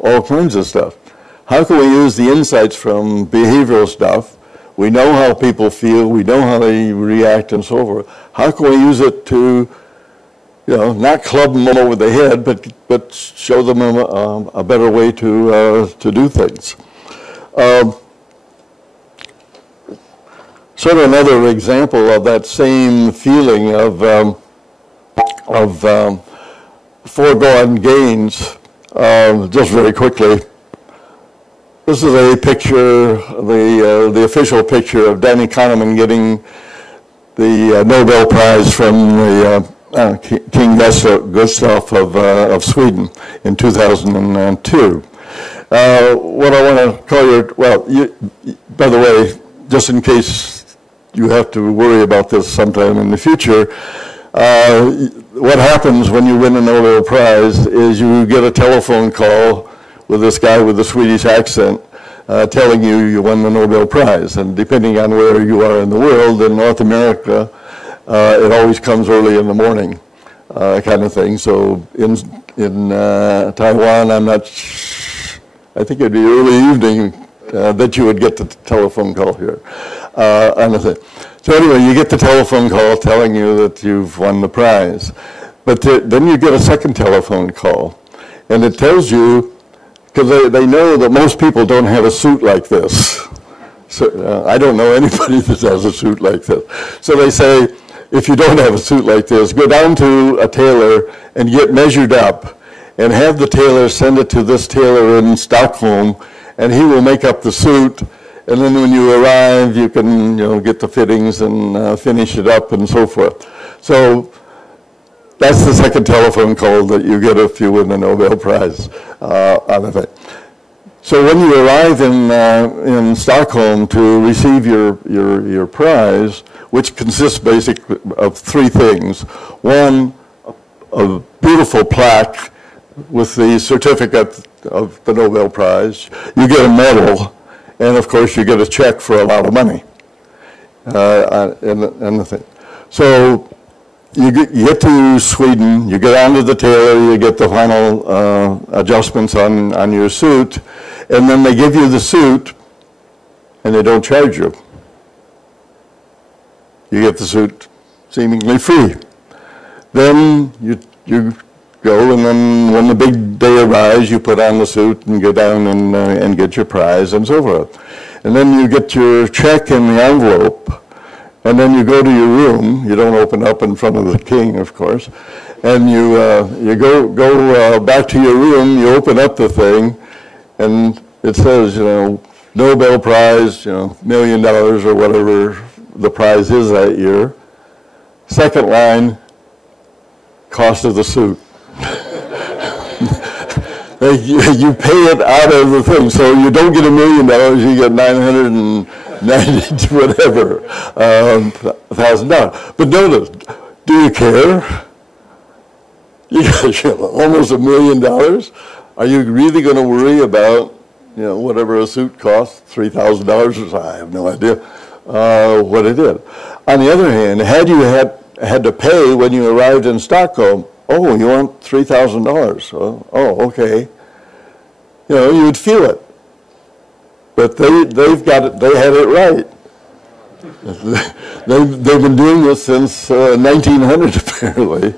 all kinds of stuff. How can we use the insights from behavioral stuff? We know how people feel, we know how they react and so forth. How can we use it to, not club them over the head, but show them a better way to do things? Sort of another example of that same feeling of foregone gains, just very quickly. This is a picture, the official picture of Danny Kahneman getting the Nobel Prize from King Gustav of Sweden in 2002. What I want to call by the way, just in case you have to worry about this sometime in the future, what happens when you win a Nobel Prize is you get a telephone call with this guy with a Swedish accent telling you won the Nobel Prize. And depending on where you are in the world, in North America, it always comes early in the morning kind of thing. So in Taiwan, I think it'd be early evening that you would get the telephone call here. So anyway, you get the telephone call telling you that you've won the prize. But then you get a second telephone call, and it tells you, because they know that most people don't have a suit like this. So I don't know anybody that has a suit like this. So they say, if you don't have a suit like this, go down to a tailor and get measured up, and have the tailor send it to this tailor in Stockholm, and he will make up the suit. And then when you arrive, you can get the fittings and finish it up and so forth. So that's the second telephone call that you get if you win the Nobel Prize out of it. So when you arrive in Stockholm to receive your prize, which consists basically of three things. One, a beautiful plaque with the certificate of the Nobel Prize. You get a medal. And of course, you get a check for a lot of money. And the thing. So you get to Sweden, you get onto the tailor, you get the final adjustments on your suit, and then they give you the suit, and they don't charge you. You get the suit seemingly free. Then you go, and then when the big day arrives, you put on the suit and go down and get your prize and so forth. And then you get your check in the envelope, and then you go to your room. You don't open up in front of the king, of course. And you go back to your room, you open up the thing, and it says, Nobel Prize, $1 million or whatever the prize is that year. Second line, cost of the suit. You pay it out of the thing, so you don't get $1 million, you get $990 whatever $1,000. But notice, do you care? You got almost $1 million. Are you really going to worry about whatever a suit costs, $3,000? I have no idea what it is. On the other hand, had you had to pay when you arrived in Stockholm, oh, you want $3,000? Oh, okay. You would feel it. But they've got it. They had it right. They've been doing this since 1900 apparently.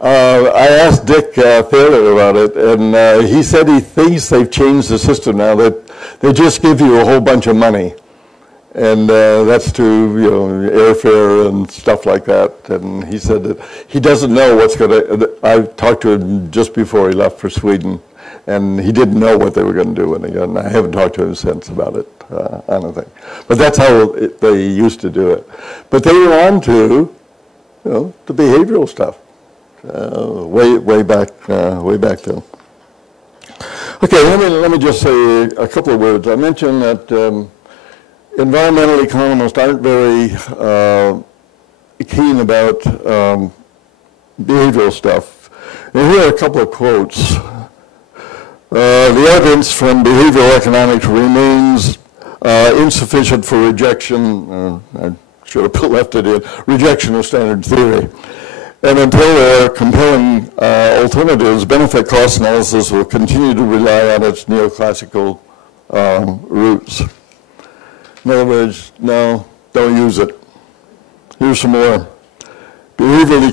I asked Dick Thaler about it, and he said he thinks they've changed the system now. That they just give you a whole bunch of money, and that's to airfare and stuff like that. And he said that he doesn't know what's going to. I talked to him just before he left for Sweden, and he didn't know what they were going to do when they got. And I haven't talked to him since about it. I don't think, but that's how they used to do it. But they were on to, the behavioral stuff. way back then. Okay, let me just say a couple of words. I mentioned that environmental economists aren't very keen about behavioral stuff. And here are a couple of quotes. The evidence from behavioral economics remains insufficient for rejection, I should have left it in, rejection of standard theory. And until there are compelling alternatives, benefit cost analysis will continue to rely on its neoclassical roots. In other words, no, don't use it. Here's some more. Behavioral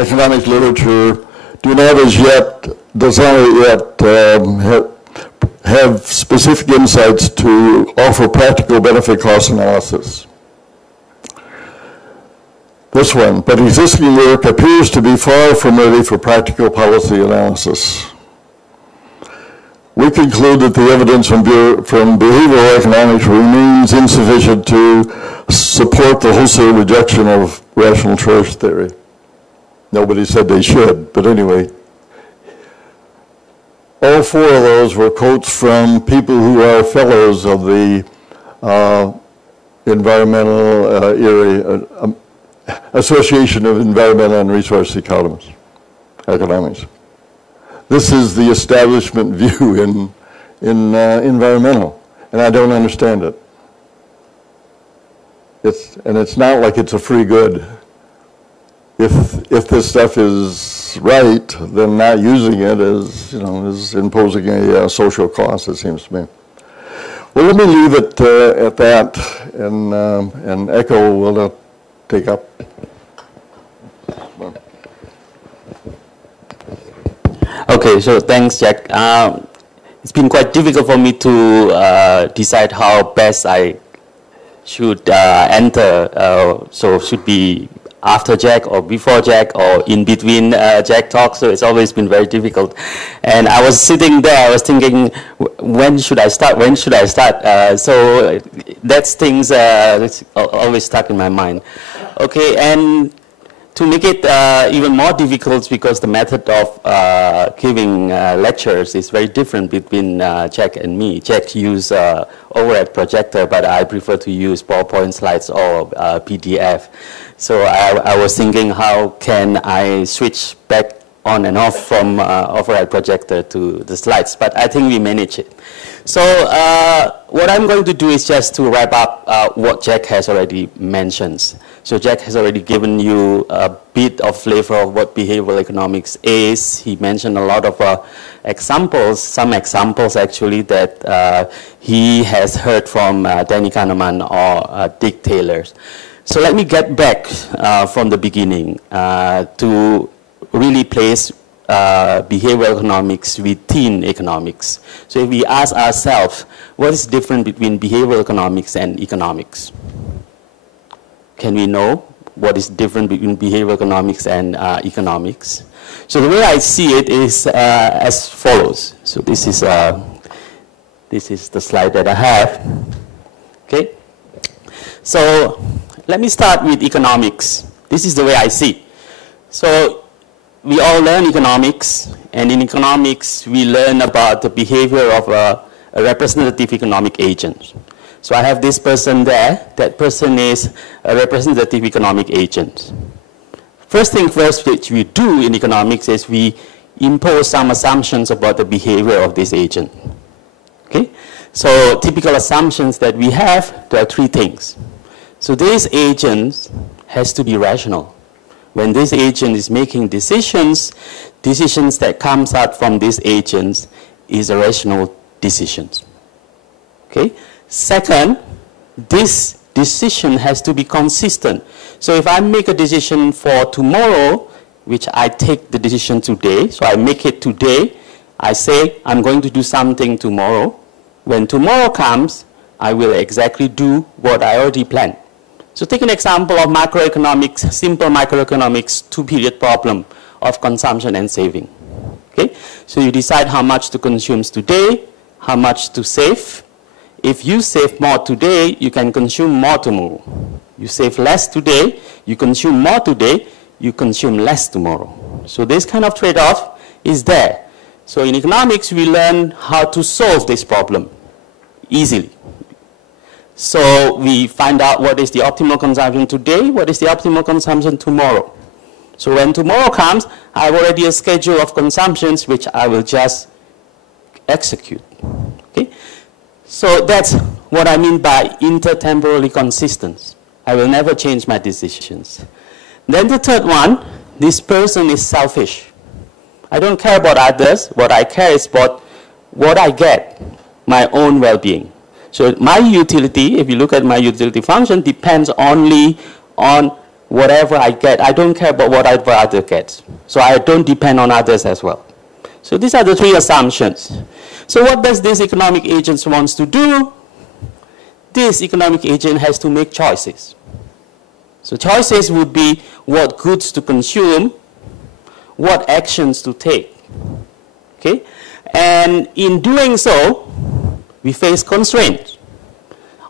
economics literature does not yet have specific insights to offer practical benefit cost analysis. This one, but existing work appears to be far from ready for practical policy analysis. We conclude that the evidence from behavioral economics remains insufficient to support the wholesale rejection of rational choice theory. Nobody said they should, but anyway. All four of those were quotes from people who are fellows of the environmental area, Association of Environmental and Resource Economics. This is the establishment view in environmental, and I don't understand it. It's not like it's a free good. If this stuff is right, then not using it is imposing a social cost, it seems to me. Well, let me leave it at that, and Echo will take up. Okay, so thanks, Jack. It's been quite difficult for me to decide how best I should enter. So should be after Jack or before Jack or in between Jack talk. So it's always been very difficult. And I was sitting there, I was thinking, when should I start? When should I start? So that's things that's always stuck in my mind. Okay, and to make it even more difficult, because the method of giving lectures is very different between Jack and me. Jack uses overhead projector, but I prefer to use PowerPoint slides or PDF. So I was thinking, how can I switch back on and off from overhead projector to the slides? But I think we manage it. So what I'm going to do is just to wrap up what Jack has already mentioned. So Jack has already given you a bit of flavor of what behavioral economics is. He mentioned a lot of examples, some examples actually that he has heard from Danny Kahneman or Dick Taylor. So let me get back from the beginning to really place behavioral economics within economics. So if we ask ourselves, what is different between behavioral economics and economics? Can we know what is different between behavioral economics and economics? So the way I see it is as follows. So this is the slide that I have. Okay. So let me start with economics. This is the way I see. So we all learn economics, and in economics we learn about the behavior of a representative economic agent. So I have this person there. That person is a representative economic agent. First thing first, which we do in economics is we impose some assumptions about the behavior of this agent. Okay? So typical assumptions that we have, there are three things. So this agent has to be rational. When this agent is making decisions that comes out from this agent is a rational decisions. Okay? Second, this decision has to be consistent. So if I make a decision for tomorrow, which I take the decision today, so I make it today, I say I'm going to do something tomorrow. When tomorrow comes, I will exactly do what I already planned. So take an example of macroeconomics, simple macroeconomics, two-period problem of consumption and saving. Okay? So you decide how much to consume today, how much to save. If you save more today, you can consume more tomorrow. You save less today, you consume more today, you consume less tomorrow. So this kind of trade-off is there. So in economics, we learn how to solve this problem easily. So we find out what is the optimal consumption today, what is the optimal consumption tomorrow. So when tomorrow comes, I have already a schedule of consumptions which I will just execute. Okay? So that's what I mean by intertemporally consistent. I will never change my decisions. Then the third one, this person is selfish. I don't care about others. What I care is about what I get, my own well-being. So my utility, if you look at my utility function, depends only on whatever I get. I don't care about whatever others get. So I don't depend on others as well. So these are the three assumptions. So what does this economic agent wants to do? This economic agent has to make choices. So choices would be what goods to consume, what actions to take. Okay? And in doing so, we face constraints,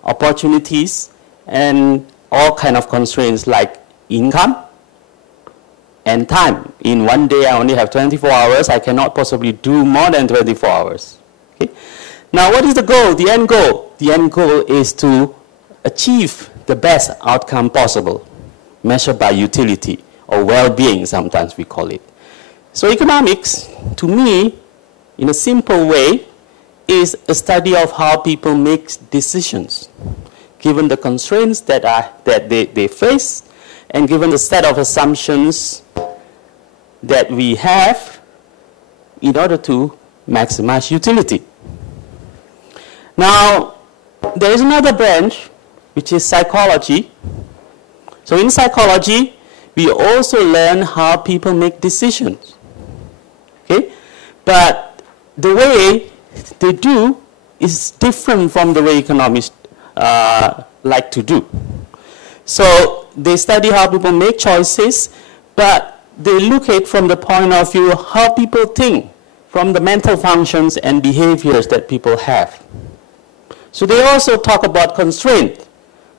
opportunities, and all kind of constraints like income and time. In one day, I only have 24 hours. I cannot possibly do more than 24 hours. Okay? Now, what is the goal, the end goal? The end goal is to achieve the best outcome possible, measured by utility, or well-being, sometimes we call it. So economics, to me, in a simple way, is a study of how people make decisions, given the constraints that they face, and given the set of assumptions that we have in order to maximize utility. Now, there is another branch, which is psychology. So in psychology, we also learn how people make decisions. Okay? But the way they do is different from the way economists like to do. So they study how people make choices, but they look at it from the point of view how people think, from the mental functions and behaviors that people have. So they also talk about constraint,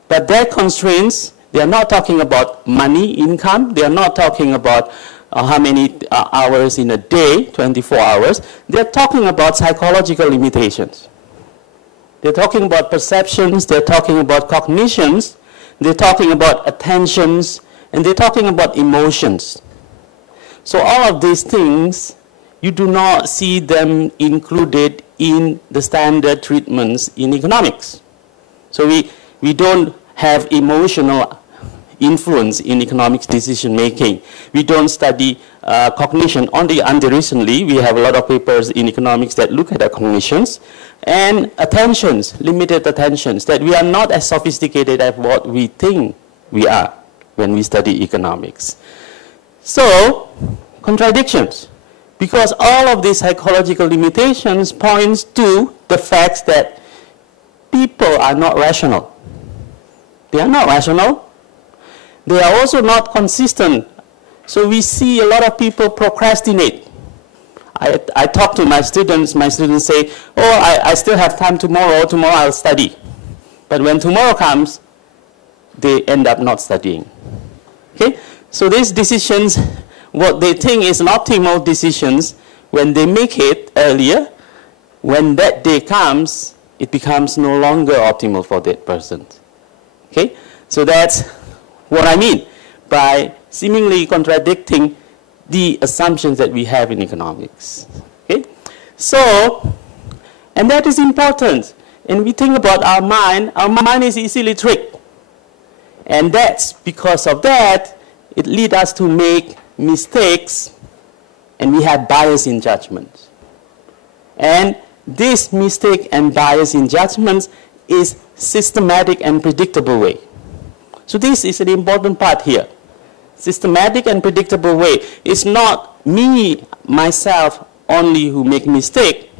but their constraints, they are not talking about money, income. They are not talking about how many hours in a day, 24 hours. They are talking about psychological limitations. They're talking about perceptions. They're talking about cognitions. They're talking about attentions. And they're talking about emotions. So all of these things, you do not see them included in the standard treatments in economics. So we don't have emotional influence in economics decision making. We don't study cognition. Only until recently, we have a lot of papers in economics that look at the cognitions and attentions, limited attentions, that we are not as sophisticated as what we think we are when we study economics. So, contradictions. Because all of these psychological limitations points to the fact that people are not rational. They are not rational. They are also not consistent. So we see a lot of people procrastinate. I talk to my students say, oh, I still have time tomorrow I'll study. But when tomorrow comes, they end up not studying. Okay? So these decisions, what they think is an optimal decisions, when they make it earlier, when that day comes, it becomes no longer optimal for that person. Okay? So that's what I mean by seemingly contradicting the assumptions that we have in economics. Okay? So, and that is important. And we think about our mind is easily tricked. And that's because of that, it leads us to make mistakes, and we have bias in judgment. And this mistake and bias in judgments is systematic and predictable way. So this is an important part here. Systematic and predictable way. It's not me, myself, only who make mistake,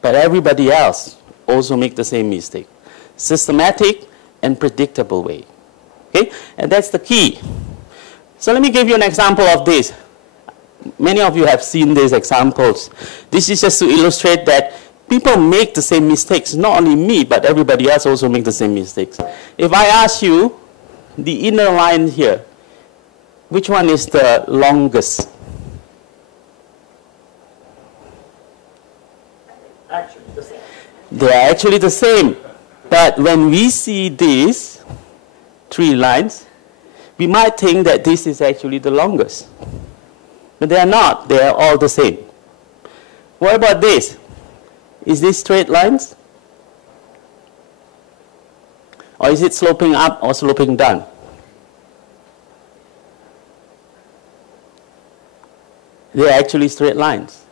but everybody else also make the same mistake. Systematic and predictable way. Okay? And that's the key. So let me give you an example of this. Many of you have seen these examples. This is just to illustrate that people make the same mistakes. Not only me, but everybody else also make the same mistakes. If I ask you, the inner line here, which one is the longest? Actually, the same. They are actually the same. But when we see these 3 lines, we might think that this is actually the longest. But they are not. They are all the same. What about this? Is this straight lines? Or is it sloping up or sloping down? They are actually straight lines.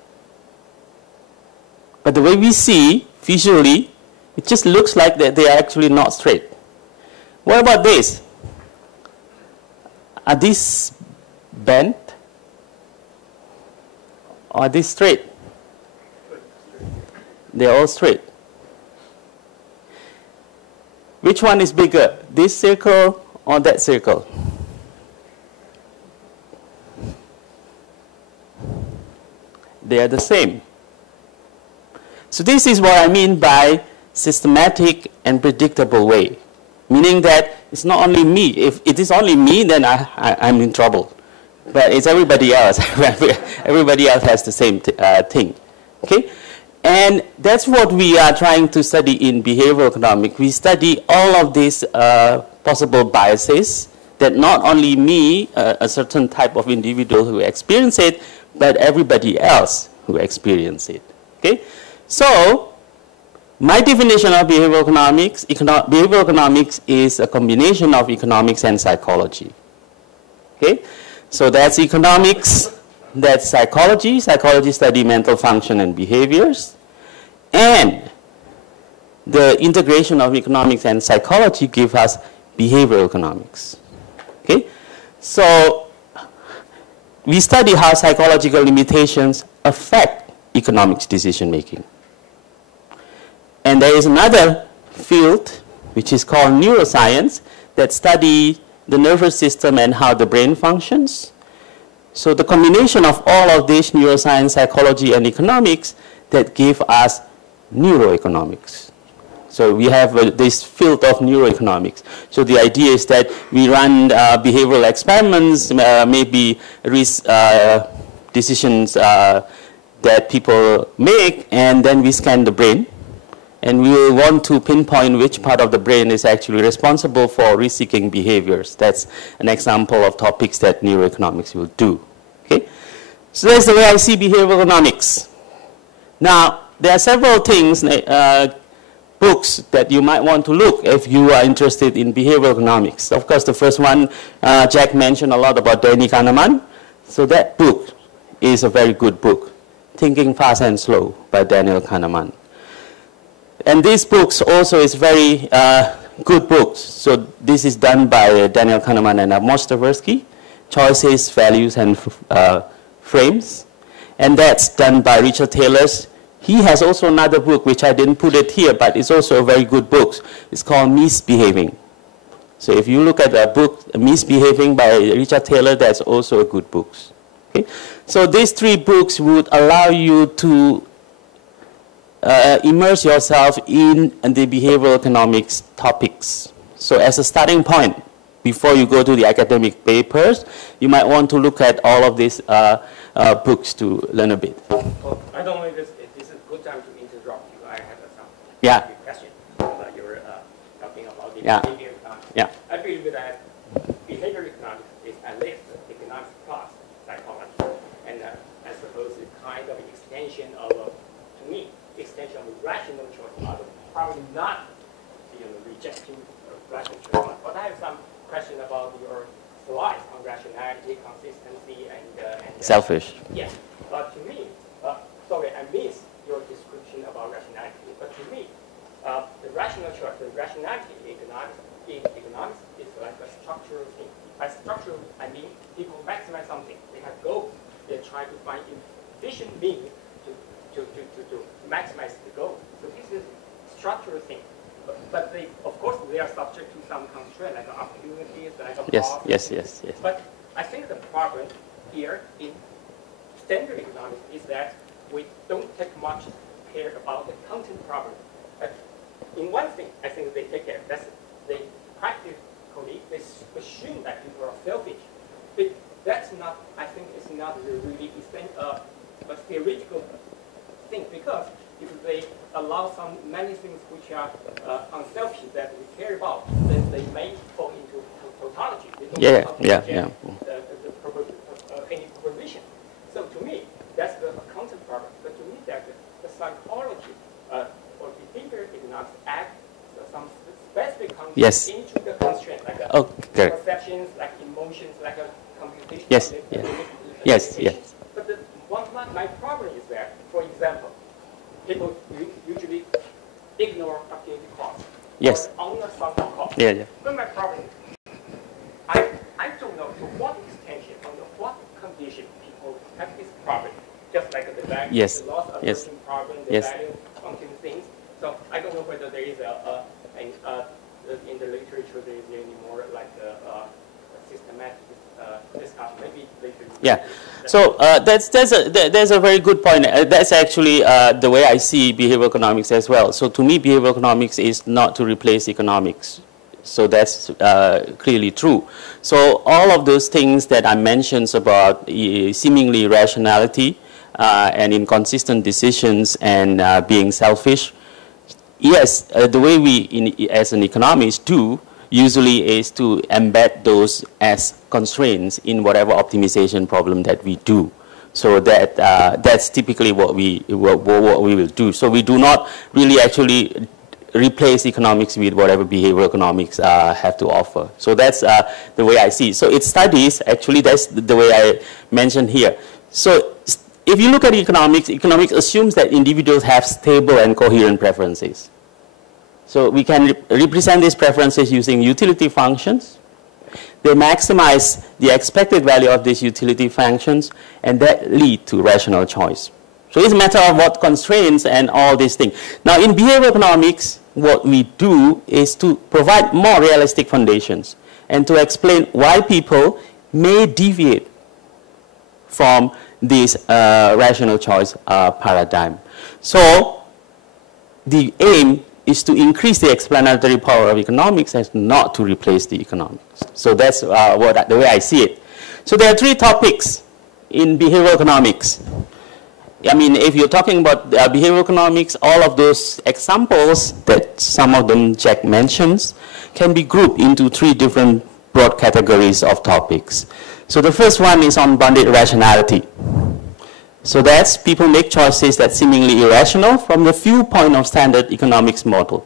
But the way we see visually, it just looks like that they are actually not straight. What about this? Are these bent? Or are these straight? They're all straight. Which one is bigger, this circle or that circle? They are the same. So this is what I mean by systematic and predictable way. Meaning that it's not only me. If it is only me, then I'm in trouble. But it's everybody else. Everybody else has the same thing. Okay? And that's what we are trying to study in behavioral economics. We study all of these possible biases that not only me, a certain type of individual who experience it, but everybody else who experience it. Okay? So, my definition of behavioral economics, behavioral economics is a combination of economics and psychology. Okay? So that's economics, that's psychology. Psychology study mental function and behaviors. And the integration of economics and psychology give us behavioral economics. Okay? So we study how psychological limitations affect economics decision making. And there is another field which is called neuroscience that study the nervous system and how the brain functions. So the combination of all of these, neuroscience, psychology, and economics, that give us neuroeconomics. So we have this field of neuroeconomics. So the idea is that we run behavioral experiments, maybe risk decisions that people make, and then we scan the brain. And we will want to pinpoint which part of the brain is actually responsible for risk-seeking behaviors. That's an example of topics that neuroeconomics will do. Okay? So that's the way I see behavioral economics. Now, there are several things, books that you might want to look if you are interested in behavioral economics. Of course, the first one, Jack mentioned a lot about Daniel Kahneman. So that book is a very good book, Thinking Fast and Slow by Daniel Kahneman. And these books also is very good books. So this is done by Daniel Kahneman and Amos Tversky, Choices, Values, and Frames. And that's done by Richard Taylor. He has also another book, which I didn't put it here, but it's also a very good book. It's called Misbehaving. So if you look at a book, Misbehaving by Richard Taylor, that's also a good book. Okay? So these 3 books would allow you to immerse yourself in the behavioral economics topics. So as a starting point, before you go to the academic papers, you might want to look at all of these books to learn a bit. I don't know if this is a good time to interrupt you. I have some question about your talking about the behavior economics. Yeah. I believe that behavior economics is at least economics plus psychology, and I suppose it's kind of an extension of, to me, extension of a rational choice model, probably not rejecting a rational choice model. But I have some question about your slides on rationality, consistency, and selfish. Yes, but to me, sorry, I missed your description about rationality. But to me, the rational choice, the rationality in economics is like a structural thing. By structural, I mean people maximize something. They have goals. They try to find efficient means to maximize the goal. So this is structural thing. But they, of course, they are subject to some constraint, like opportunities, like a Yes. But I think the problem here in standard economics is that we don't take much care about the content problem. But in one thing, I think they take care. That's they practically they assume that people are selfish. not really a theoretical thing, because if they allow many things which are unselfish that we care about, then they may fall into tautology. They don't any proposition. So to me, that's the content problem. But to me, that the psychology or behavior economics add some specific content into the constraint, like perceptions, like emotions, like a computation. Yes. But my problem is that, for example, people usually ignore opportunity cost. Yes. Or own a sunk cost. But my problem is, I don't know to what extent, under what condition people have this problem. Just like the value, the loss aversion problem, the value function things. So I don't know whether there is in the literature there is any more like a systematic discussion. Maybe later. So that's a very good point. That's actually the way I see behavioral economics as well. So to me, behavioral economics is not to replace economics. So that's clearly true. So all of those things that I mentioned about seemingly irrationality and inconsistent decisions and being selfish, yes, the way we as an economist do usually is to embed those as constraints in whatever optimization problem that we do. So that's typically what we will do. So we do not really actually replace economics with whatever behavioral economics have to offer. So that's the way I see it. So it studies, actually that's the way I mentioned here. So if you look at economics assumes that individuals have stable and coherent preferences. So we can represent these preferences using utility functions. They maximize the expected value of these utility functions, and that lead to rational choice. So it's a matter of what constraints and all these things. Now in behavioral economics, what we do is to provide more realistic foundations and to explain why people may deviate from this rational choice paradigm. So the aim is to increase the explanatory power of economics and not to replace the economics. So that's the way I see it. So there are three topics in behavioral economics. I mean, if you're talking about behavioral economics, all of those examples that some of them Jack mentions can be grouped into three different broad categories of topics. So the first one is on bounded rationality. So that's people make choices that seemingly irrational from the viewpoint of standard economics model.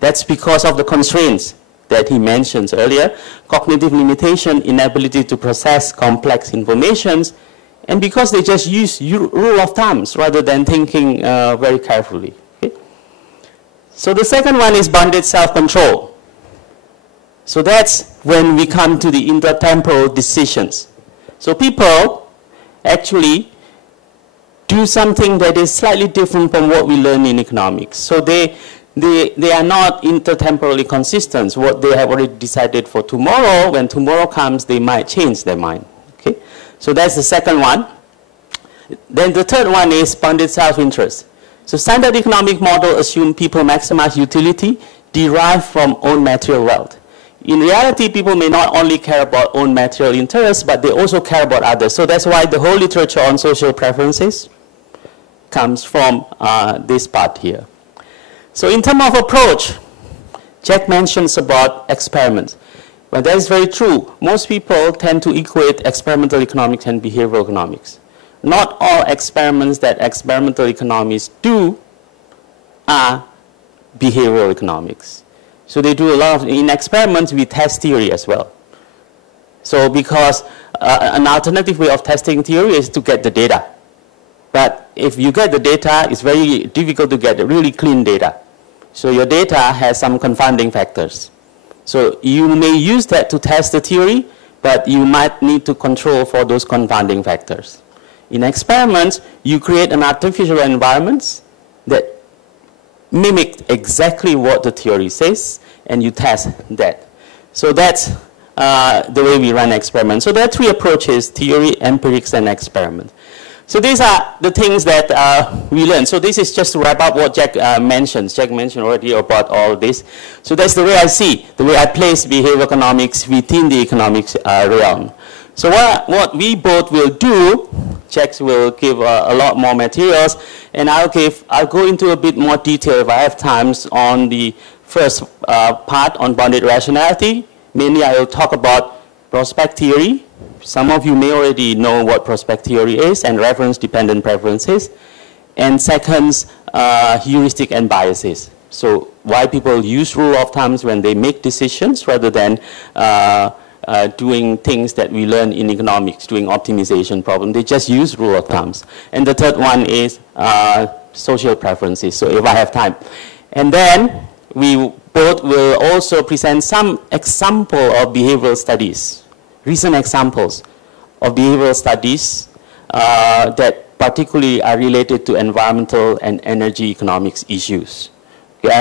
That's because of the constraints that he mentions earlier, cognitive limitation, inability to process complex informations, and because they just use rule of thumbs rather than thinking very carefully. Okay? So the second one is bounded self-control. So that's when we come to the intertemporal decisions. So people actually do something that is slightly different from what we learn in economics. So they are not intertemporally consistent. What they have already decided for tomorrow, when tomorrow comes, they might change their mind. Okay? So that's the second one. Then the third one is bounded self-interest. So standard economic model assume people maximize utility derived from own material wealth. In reality, people may not only care about own material interests, but they also care about others. So that's why the whole literature on social preferences comes from this part here. So in terms of approach, Jack mentions about experiments. But that is very true. Most people tend to equate experimental economics and behavioral economics. Not all experiments that experimental economists do are behavioral economics. So they do a lot of, in experiments we test theory as well. So because an alternative way of testing theory is to get the data. But if you get the data, it's very difficult to get really clean data. So your data has some confounding factors. So you may use that to test the theory, but you might need to control for those confounding factors. In experiments, you create an artificial environment that mimic exactly what the theory says, and you test that. So that's the way we run experiments. So there are three approaches: theory, empirics, and experiment. So these are the things that we learn. So this is just to wrap up what Jack mentioned. Jack mentioned already about all this. So that's the way I see, the way I place behavioral economics within the economics realm. So what we both will do, Jack will give a lot more materials, and I'll go into a bit more detail if I have times on the first part on bounded rationality. Mainly I will talk about prospect theory. Some of you may already know what prospect theory is and reference-dependent preferences. And second, heuristic and biases. So why people use rule of thumbs when they make decisions rather than doing things that we learn in economics, doing optimization problem. They just use rule of thumbs. And the third one is social preferences, so if I have time. And then we both will also present some example of behavioral studies, recent examples of behavioral studies that particularly are related to environmental and energy economics issues. Okay,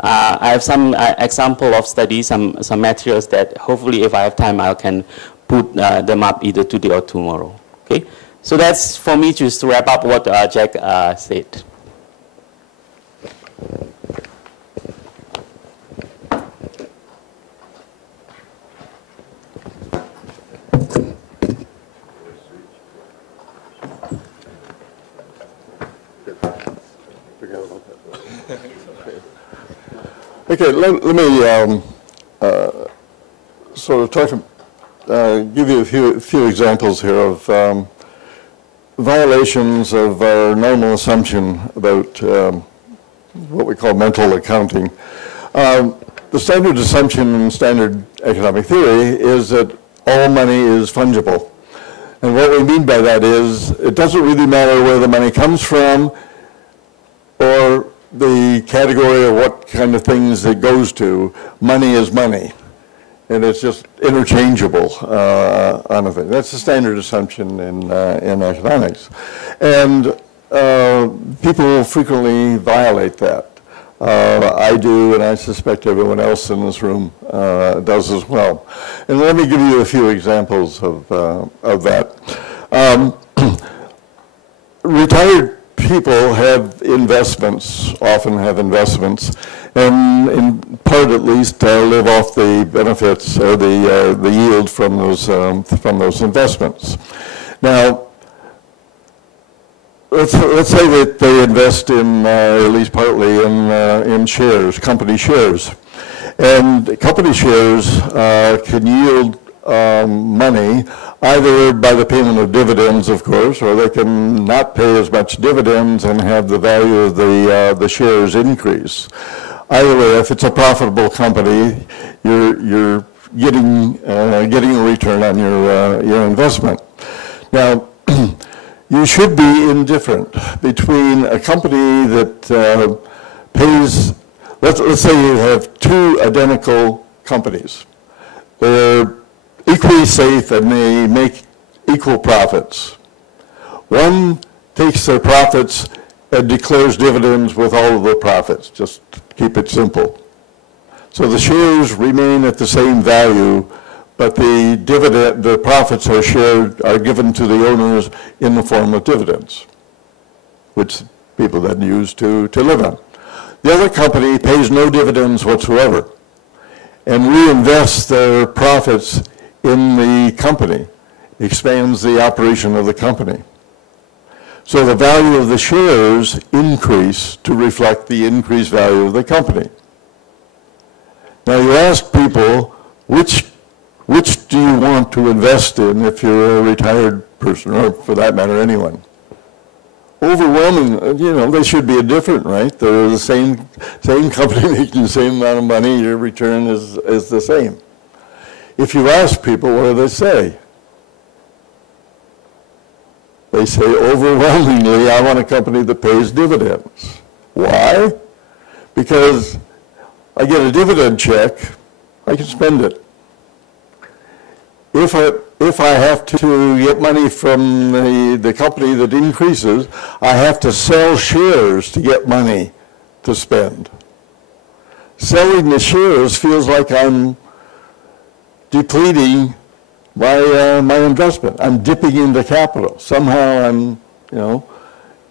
I have some example of studies, some materials that hopefully if I have time I can put them up either today or tomorrow. Okay, so that's for me just to wrap up what Jack said. Okay, let me sort of talk, give you a few examples here of violations of our normal assumption about what we call mental accounting. The standard assumption in standard economic theory is that all money is fungible. And what we mean by that is it doesn't really matter where the money comes from or the category of what kind of things it goes to. Money is money, and it's just interchangeable on a thing. That's the standard assumption in economics. And people frequently violate that. I do, and I suspect everyone else in this room does as well. And let me give you a few examples of that. Retired people have investments, often have investments, and in part at least live off the benefits or the yield from those investments. Now, let's say that they invest in at least partly in shares, company shares, and company shares can yield money either by the payment of dividends, of course, or they can not pay as much dividends and have the value of the shares increase. Either way, if it's a profitable company, you're getting a return on your investment. Now, you should be indifferent between a company that pays. Let's say you have two identical companies. They're equally safe and they make equal profits. One takes their profits and declares dividends with all of the profits, just keep it simple. So the shares remain at the same value, but the profits are given to the owners in the form of dividends, which people then use to live on. The other company pays no dividends whatsoever and reinvests their profits in the company, expands the operation of the company. So the value of the shares increase to reflect the increased value of the company. Now you ask people, which do you want to invest in if you're a retired person, or for that matter, anyone? Overwhelming, they should be indifferent, right? They're the same company making the same amount of money, your return is the same. If you ask people, what do they say? They say overwhelmingly, I want a company that pays dividends. Why? Because I get a dividend check, I can spend it. If I have to get money from the company that increases, I have to sell shares to get money to spend. Selling the shares feels like I'm depleting my investment. I'm dipping into capital. Somehow I'm going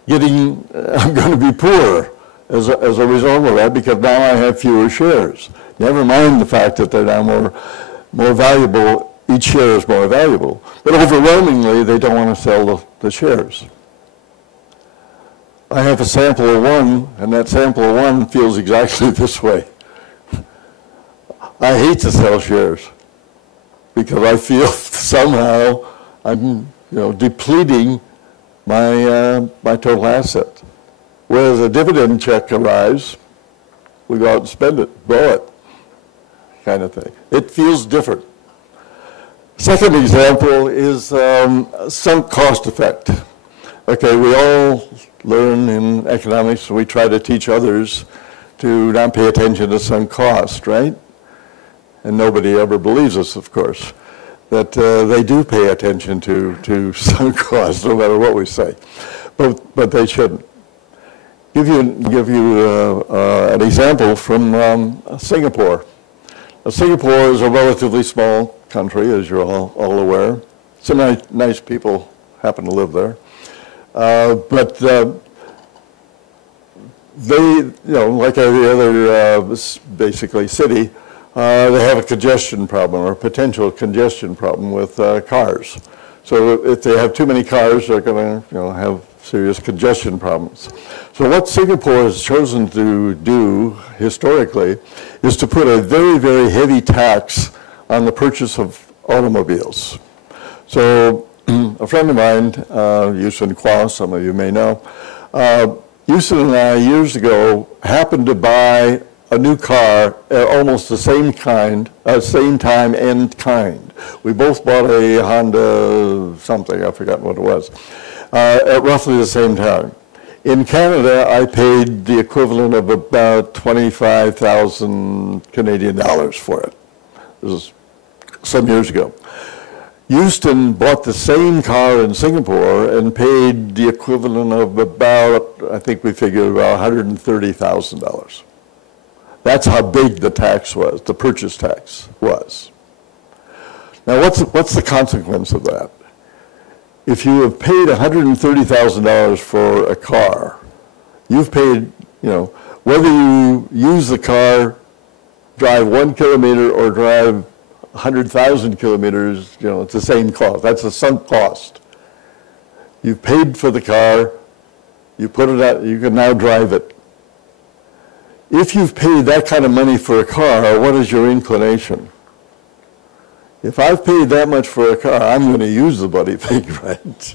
to be poorer as a result of that, because now I have fewer shares. Never mind the fact that they're now more valuable each share is more valuable. But overwhelmingly, they don't want to sell the shares. I have a sample of one, and that sample of one feels exactly this way. I hate to sell shares because I feel somehow I'm depleting my total asset. Whereas a dividend check arrives, we go out and spend it, blow it, kind of thing. It feels different. Second example is sunk cost effect. Okay, we all learn in economics, we try to teach others to not pay attention to sunk cost, right? And nobody ever believes us, of course, that they do pay attention to sunk cost, no matter what we say. But they shouldn't. Give you an example from Singapore. Singapore is a relatively small country, as you're all aware. Some nice people happen to live there. But they, like every other basically city, they have a congestion problem or a potential congestion problem with cars. So if they have too many cars, they're going to have serious congestion problems. So what Singapore has chosen to do historically is to put a very, very heavy tax on the purchase of automobiles. So a friend of mine, Yusin Kwa, some of you may know, Yusin and I years ago happened to buy a new car at almost the same time and kind. We both bought a Honda something, I've forgotten what it was, at roughly the same time. In Canada, I paid the equivalent of about 25,000 Canadian dollars for it. This was some years ago. Houston bought the same car in Singapore and paid the equivalent of about, I think we figured about $130,000. That's how big the tax was, the purchase tax was. Now what's the consequence of that? If you have paid $130,000 for a car, you've paid, whether you use the car, drive 1 kilometer or drive 100,000 kilometers, it's the same cost. That's a sunk cost. You've paid for the car, you put it out, you can now drive it. If you've paid that kind of money for a car, what is your inclination? If I've paid that much for a car, I'm going to use the bloody thing, right?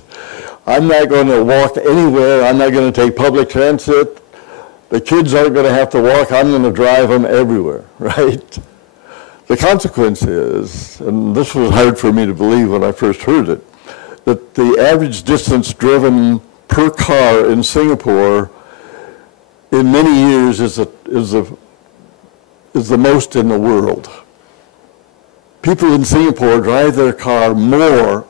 I'm not going to walk anywhere. I'm not going to take public transit. The kids aren't going to have to walk. I'm going to drive them everywhere, right? The consequence is, and this was hard for me to believe when I first heard it, that the average distance driven per car in Singapore in many years is the most in the world. People in Singapore drive their car more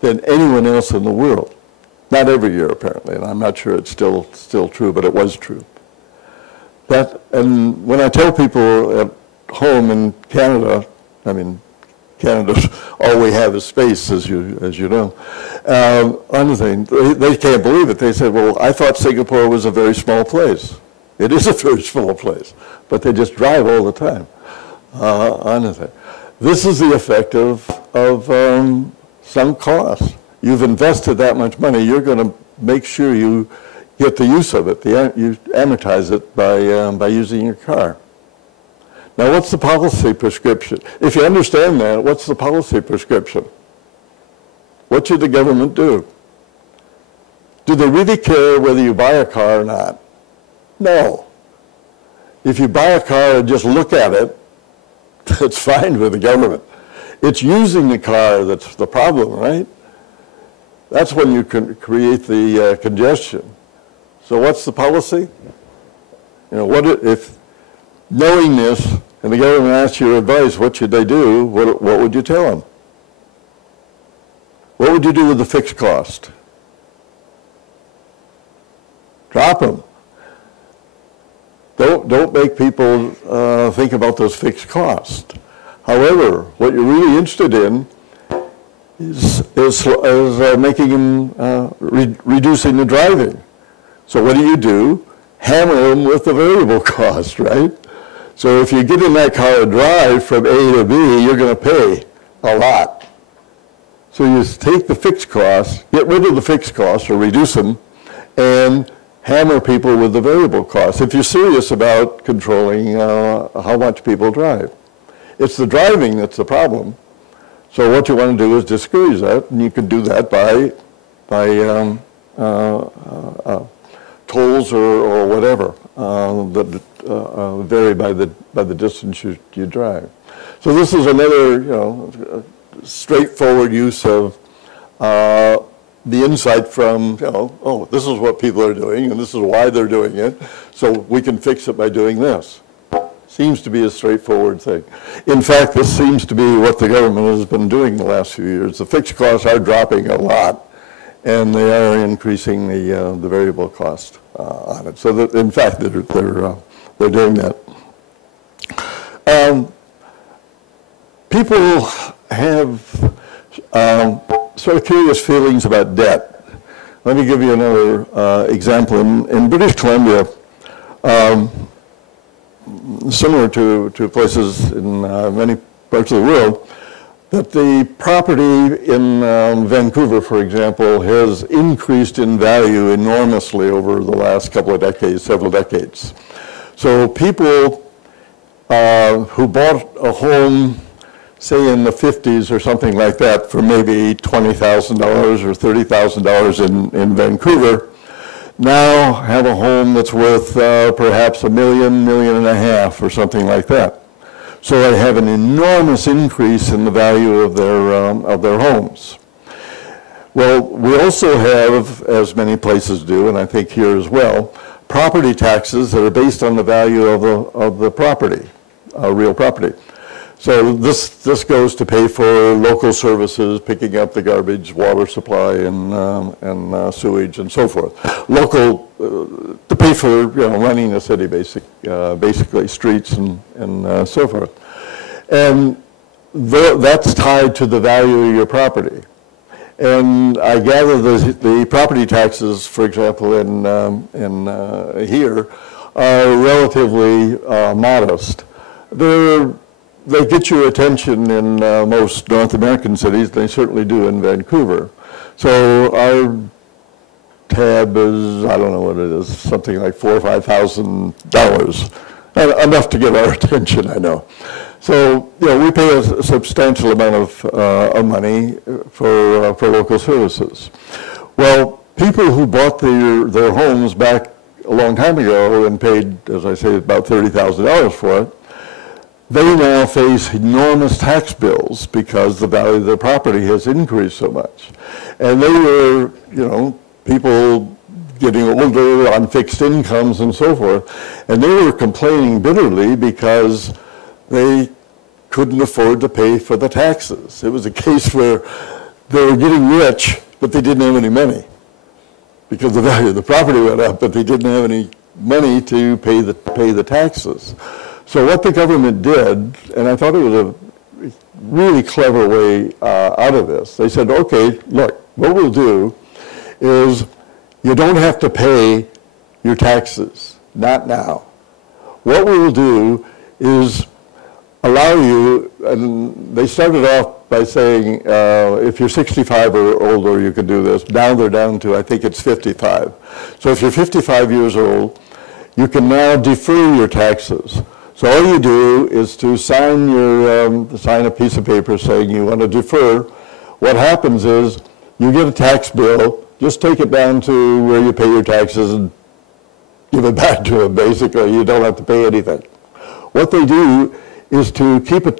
than anyone else in the world. Not every year, apparently, and I'm not sure it's still true, but it was true. And when I tell people at home in Canada, I mean, Canada's all we have is space, as you know. They can't believe it. They said, well, I thought Singapore was a very small place. It is a very small place, but they just drive all the time. This is the effect of sunk costs. You've invested that much money, you're going to make sure you get the use of it. You amortize it by using your car. Now, what's the policy prescription? If you understand that, what's the policy prescription? What should the government do? Do they really care whether you buy a car or not? No. If you buy a car and just look at it, that's fine with the government. It's using the car that's the problem, right? That's when you can create the congestion. So what's the policy? What if knowing this and the government asks your advice, what should they do? What would you tell them? What would you do with the fixed cost? Drop them. Don't make people think about those fixed costs. However, what you're really interested in is making them reducing the driving. So what do? Hammer them with the variable cost, right? So if you get in that car and drive from A to B, you're going to pay a lot. So you take the fixed costs, get rid of the fixed costs or reduce them, and hammer people with the variable costs if you're serious about controlling how much people drive. It's the driving that's the problem. So what you want to do is discourage that, and you can do that by tolls or whatever that vary by the distance you drive. So this is another straightforward use of the insight from oh, this is what people are doing and this is why they're doing it, so we can fix it by doing this. Seems to be a straightforward thing. In fact, this seems to be what the government has been doing the last few years. The fixed costs are dropping a lot, and they are increasing the variable cost on it. So that, in fact, they're doing that. People have sort of curious feelings about debt. Let me give you another example. In British Columbia, similar to places in many parts of the world, that the property in Vancouver, for example, has increased in value enormously over the last couple of decades, several decades. So people who bought a home, say in the 50s or something like that, for maybe $20,000 or $30,000 in Vancouver, now have a home that's worth perhaps $1 million, $1.5 million or something like that. So they have an enormous increase in the value of their homes. Well, we also have, as many places do, and I think here as well, property taxes that are based on the value of the property, real property. So this goes to pay for local services, picking up the garbage, water supply, and sewage, and so forth. Local, to pay for running the city, basically streets and so forth. And that's tied to the value of your property. And I gather the property taxes, for example, in here, are relatively modest. They get your attention in most North American cities. They certainly do in Vancouver. So our tab is, I don't know what it is, something like $4,000 or $5,000. Enough to get our attention, I know. So we pay a substantial amount of money for local services. Well, people who bought their homes back a long time ago and paid, as I say, about $30,000 for it, they now face enormous tax bills because the value of their property has increased so much. And they were, people getting older on fixed incomes and so forth, and they were complaining bitterly because they couldn't afford to pay for the taxes. It was a case where they were getting rich, but they didn't have any money because the value of the property went up, but they didn't have any money to pay the taxes. So what the government did, and I thought it was a really clever way out of this, they said, okay, look, what we'll do is you don't have to pay your taxes, not now. What we will do is allow you, and they started off by saying if you're 65 or older, you can do this. Now they're down to, I think it's 55. So if you're 55 years old, you can now defer your taxes. So all you do is to sign a piece of paper saying you want to defer. What happens is you get a tax bill, just take it down to where you pay your taxes and give it back to them, basically. You don't have to pay anything. What they do is to keep a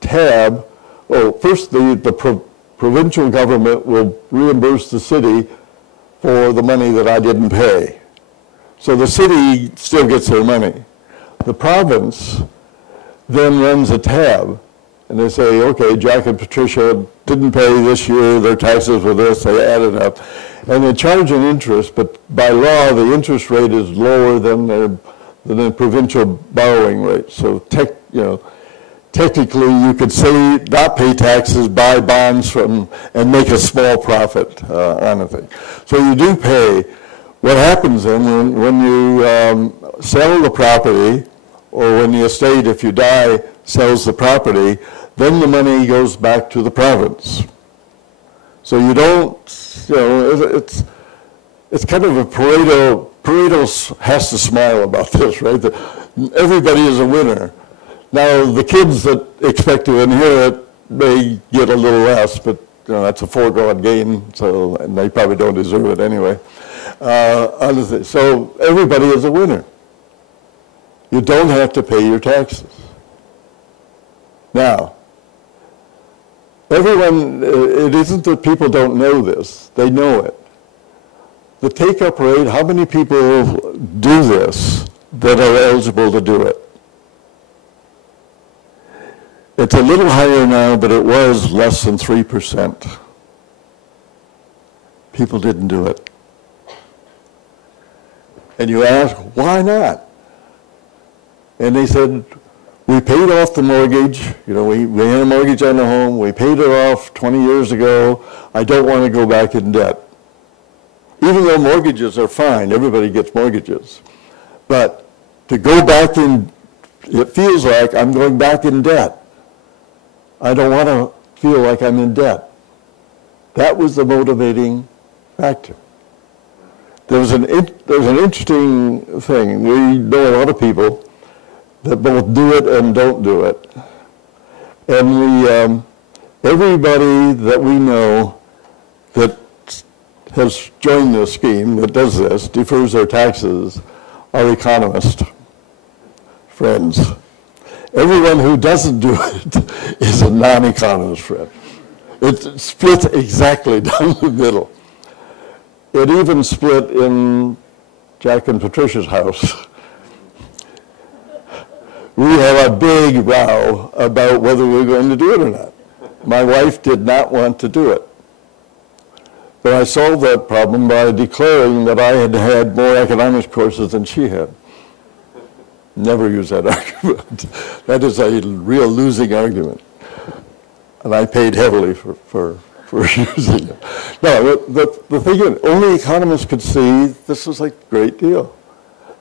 tab. Well, first the provincial government will reimburse the city for the money that I didn't pay. So the city still gets their money. The province then runs a tab, and they say, okay, Jack and Patricia didn't pay this year, their taxes were this, they add it up. And they charge an interest, but by law, the interest rate is lower than the provincial borrowing rate. So technically, you could say not pay taxes, buy bonds and make a small profit on a thing. So you do pay. What happens then when you sell the property, or when the estate, if you die, sells the property, then the money goes back to the province. So you don't, it's kind of a Pareto has to smile about this, right? Everybody is a winner. Now, the kids that expect to inherit may get a little less, but that's a foregone gain, and they probably don't deserve it anyway. So everybody is a winner. You don't have to pay your taxes. Now, everyone, it isn't that people don't know this, they know it. The take-up rate, how many people do this that are eligible to do it? It's a little higher now, but it was less than 3%. People didn't do it. And you ask, why not? And they said, we paid off the mortgage. We had a mortgage on the home. We paid it off 20 years ago. I don't want to go back in debt. Even though mortgages are fine, everybody gets mortgages. But to go back in, it feels like I'm going back in debt. I don't want to feel like I'm in debt. That was the motivating factor. There's an interesting thing. We know a lot of people that both do it and don't do it. And everybody that we know that has joined this scheme, that does this, defers their taxes, are economists, friends. Everyone who doesn't do it is a non-economist friend. It splits exactly down the middle. It even split in Jack and Patricia's house. We have a big row about whether we're going to do it or not. My wife did not want to do it. But I solved that problem by declaring that I had had more economics courses than she had. Never use that argument. That is a real losing argument. And I paid heavily for using it. No, the thing is, only economists could see this was a great deal.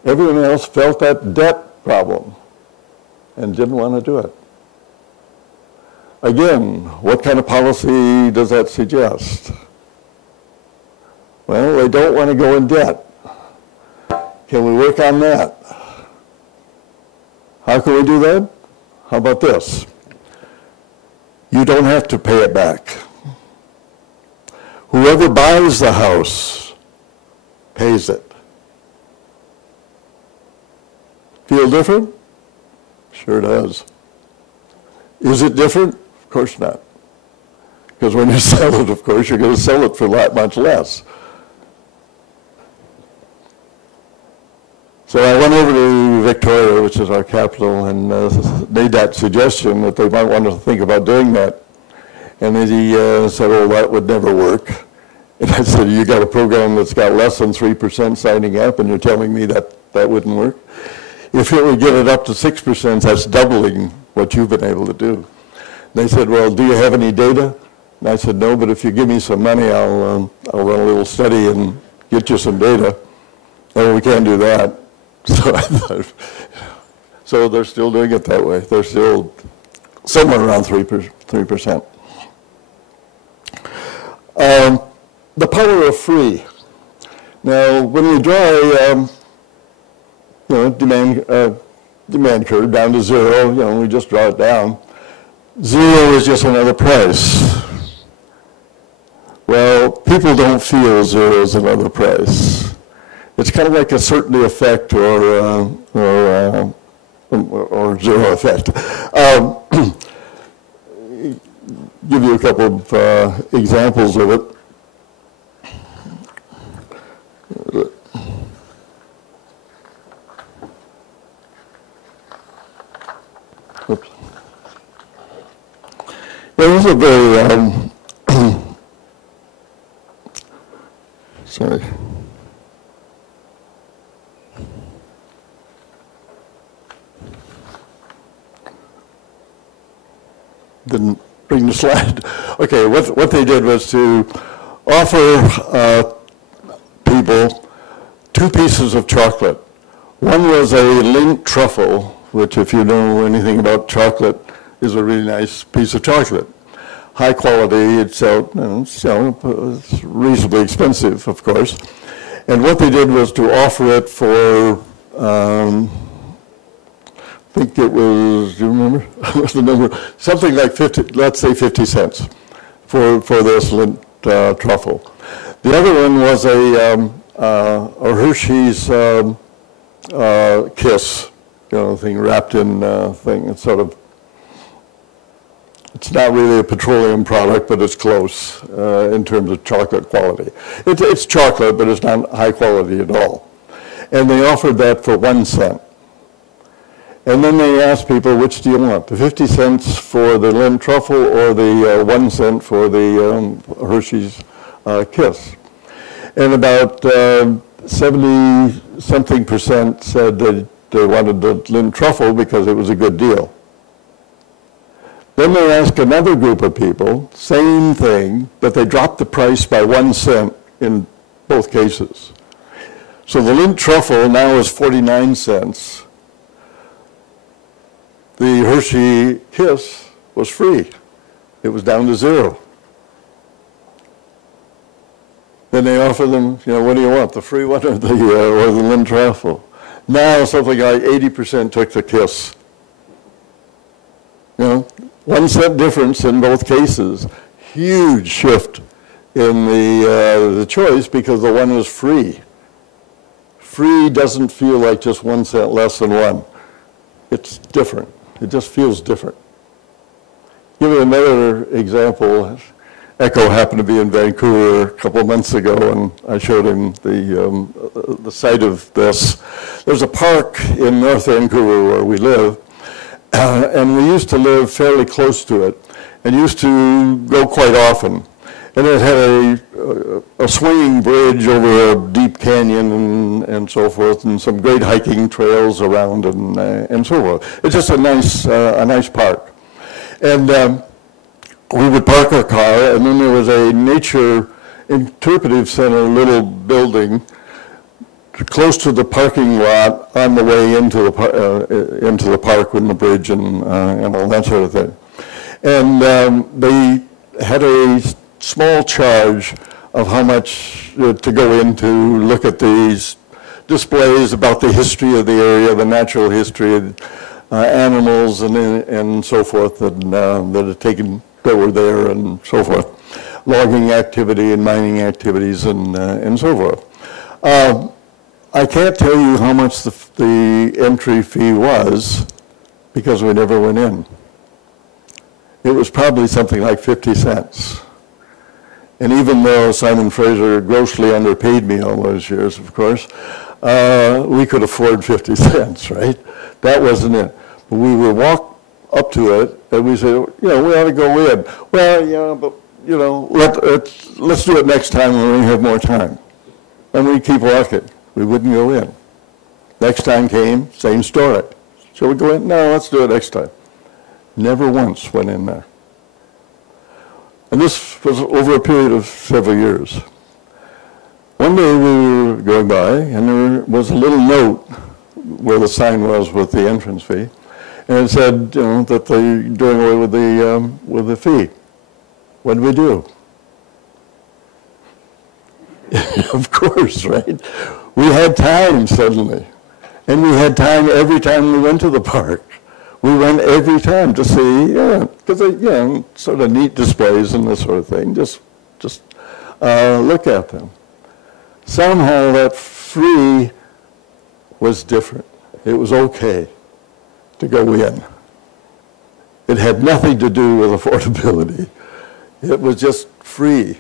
Everyone else felt that debt problem and didn't want to do it. Again, what kind of policy does that suggest? Well, they don't want to go in debt. Can we work on that? How can we do that? How about this? You don't have to pay it back. Whoever buys the house pays it. Feel different? Sure does. Is it different? Of course not. Because when you sell it, of course, you're going to sell it for much less. So I went over to Victoria, which is our capital, and made that suggestion that they might want to think about doing that. And he said, oh, that would never work. And I said, you got a program that's got less than 3% signing up, and you're telling me that wouldn't work? If it would get it up to 6%, that's doubling what you've been able to do. They said, well, do you have any data? And I said, no, but if you give me some money, I'll run a little study and get you some data. Oh, we can't do that. So I thought, so they're still doing it that way. They're still somewhere around 3%. The power of free. Now, when we draw demand curve down to zero, we just draw it down. Zero is just another price. Well, people don't feel zero is another price. It's kind of like a certainty effect or zero effect. Give you a couple of examples of it. Oops. Yeah, this is a very, sorry. Didn't bring the slide. Okay, what they did was to offer people 2 pieces of chocolate. One was a Lindt truffle, which if you know anything about chocolate, is a really nice piece of chocolate. High quality, it's reasonably expensive, of course. And what they did was to offer it for, I think it was, do you remember? What's the number? Something like 50, let's say 50 cents for this Lindt truffle. The other one was a Hershey's Kiss, thing wrapped in thing. It's sort of, it's not really a petroleum product, but it's close in terms of chocolate quality. It's chocolate, but it's not high quality at all. And they offered that for 1 cent. And then they asked people, which do you want? The 50 cents for the Lindt truffle or the 1 cent for the Hershey's Kiss? And about 70-something% said that they wanted the Lindt truffle because it was a good deal. Then they asked another group of people, same thing, but they dropped the price by 1 cent in both cases. So the Lindt truffle now is 49 cents. The Hershey Kiss was free. It was down to 0. Then they offer them, what do you want, the free one or the Lindt truffle? Now something like 80% took the Kiss. 1 cent difference in both cases. Huge shift in the choice because the one was free. Free doesn't feel like just 1 cent less than one. It's different. It just feels different. Give you another example. Echo happened to be in Vancouver a couple of months ago, and I showed him the site of this. There's a park in North Vancouver where we live, and we used to live fairly close to it, and used to go quite often. And it had a swinging bridge over a deep canyon and so forth, and some great hiking trails around and so forth. It's just a nice park. And we would park our car, and then there was a nature interpretive center little building close to the parking lot on the way into the park with the bridge and all that sort of thing. And they had a small charge of how much to go in to look at these displays about the history of the area, the natural history of animals and so forth that were there and so forth, logging activity and mining activities and so forth. I can't tell you how much the entry fee was because we never went in. It was probably something like 50 cents. And even though Simon Fraser grossly underpaid me all those years, of course, we could afford 50 cents, right? That wasn't it. But we would walk up to it and we say, we ought to go in. Well, yeah, but, let's do it next time when we have more time. And we'd keep walking. We wouldn't go in. Next time came, same story. Shall we go in? No, let's do it next time. Never once went in there. And this was over a period of several years. One day we were going by, and there was a little note where the sign was with the entrance fee, and it said, that they're doing away with the fee. What did we do? Of course, right? We had time suddenly, and we had time every time we went to the park. We went every time to see, because sort of neat displays and this sort of thing. Just look at them. Somehow that free was different. It was okay to go in. It had nothing to do with affordability. It was just free.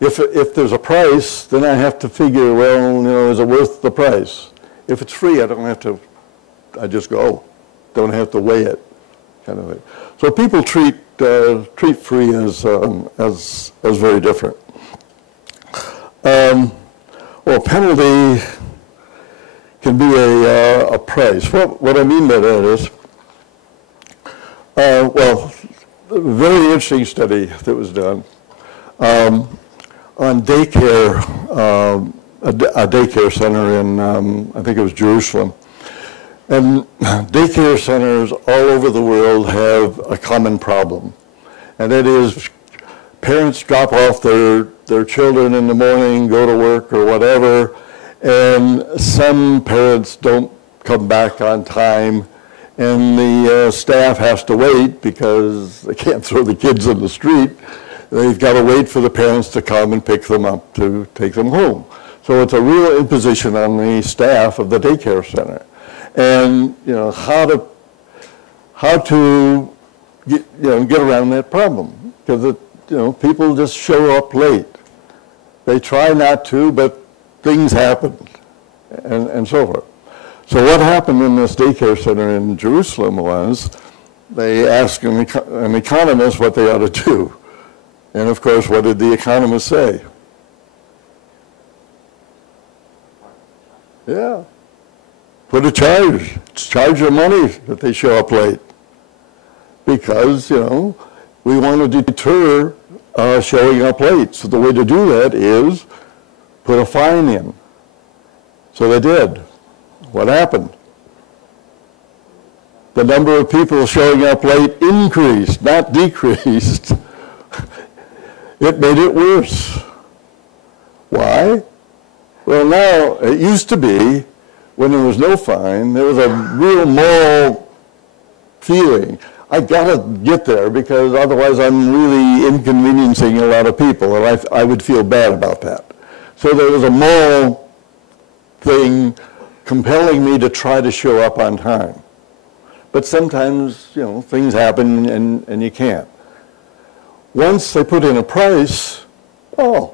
If there's a price, then I have to figure, well, is it worth the price? If it's free, I don't have to. I just go. Don't have to weigh it, kind of thing. So people treat free as very different. Penalty can be a price. What I mean by that is, a very interesting study that was done on daycare, a daycare center in I think it was Jerusalem. And daycare centers all over the world have a common problem. And that is parents drop off their children in the morning, go to work or whatever, and some parents don't come back on time, and the staff has to wait because they can't throw the kids in the street. They've got to wait for the parents to come and pick them up to take them home. So it's a real imposition on the staff of the daycare center. And how to get around that problem, because people just show up late. They try not to, but things happen, and so forth. So what happened in this daycare center in Jerusalem was they asked an economist what they ought to do. And of course, what did the economist say? Yeah. Put a charge. Charge them money if they show up late. Because, we want to deter showing up late. So the way to do that is put a fine in. So they did. What happened? The number of people showing up late increased, not decreased. It made it worse. Why? Well, now, it used to be, when there was no fine, there was a real moral feeling. I gotta get there because otherwise I'm really inconveniencing a lot of people, and I would feel bad about that. So there was a moral thing compelling me to try to show up on time. But sometimes, things happen and you can't. Once they put in a price, now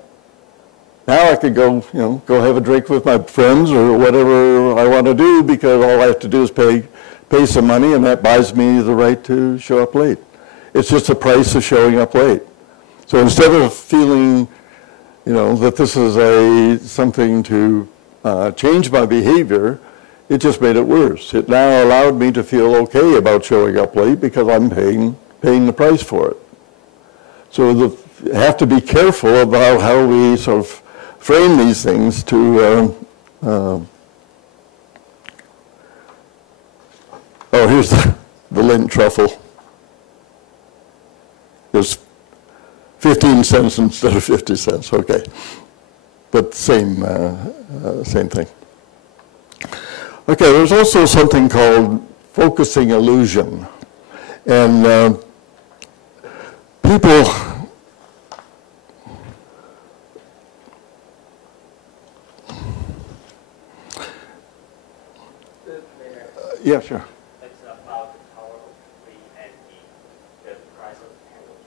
I could go have a drink with my friends or whatever I want to do, because all I have to do is pay some money, and that buys me the right to show up late. It's just the price of showing up late. So instead of feeling, that this is something to change my behavior, it just made it worse. It now allowed me to feel okay about showing up late because I'm paying the price for it. So you have to be careful about how we sort of frame these things to, here's the Lindt truffle. There's 15 cents instead of 50 cents, okay. But same thing. Okay, there's also something called focusing illusion. And people, yeah, sure. It's about the power of free and the price of penalty.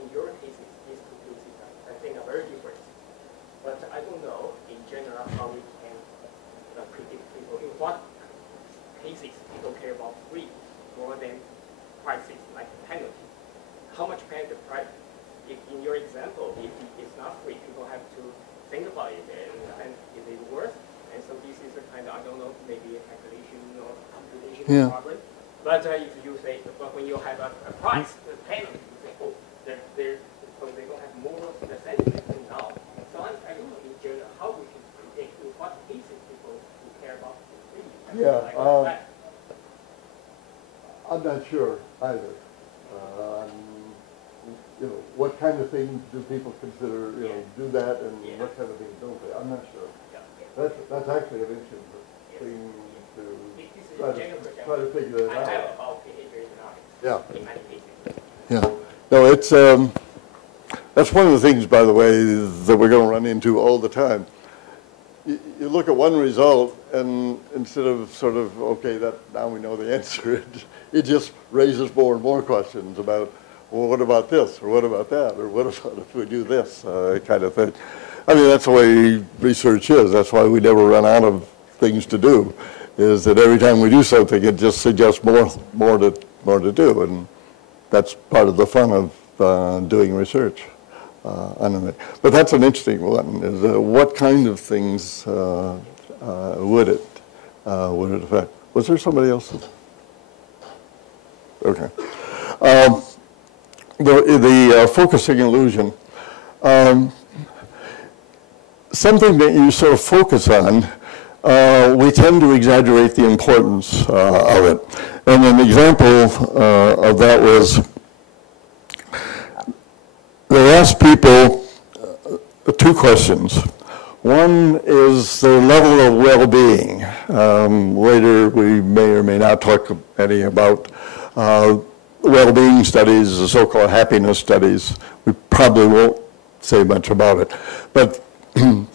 In your cases, these two cases, I think, are very different. But I don't know, in general, how we can predict people. In what cases people care about free more than prices, like penalty? How much penalty price? If in your example, if it's not free, people have to think about it, and is it worth? And so this is a kind of, I don't know, maybe a calculation or computation problem. But if you say, but when you have a price, the penalty, you say, so they don't have more sentiment than now. So I don't know in general how we should predict in what cases people who care about free. Yeah, I'm not sure either. What kind of things do people consider, do that, and what kind of things don't they? I'm not sure. That's actually an interesting thing to try to figure it out. I have about behavior economics. Yeah. In many cases. Yeah. No, it's that's one of the things, by the way, that we're going to run into all the time. You look at one result, and instead of sort of, okay, now we know the answer, it just raises more and more questions about, well, what about this, or what about that, or what about if we do this, kind of thing. I mean, that's the way research is. That's why we never run out of things to do, is that every time we do something, it just suggests more to do, and that's part of the fun of doing research on it. But that's an interesting one, is what kind of things would it affect? Was there somebody else? Okay. The focusing illusion. Something that you sort of focus on we tend to exaggerate the importance of it. And an example of that was they asked people two questions. One is their level of well-being. Later we may or may not talk any about well-being studies, the so-called happiness studies. We probably won't say much about it. But there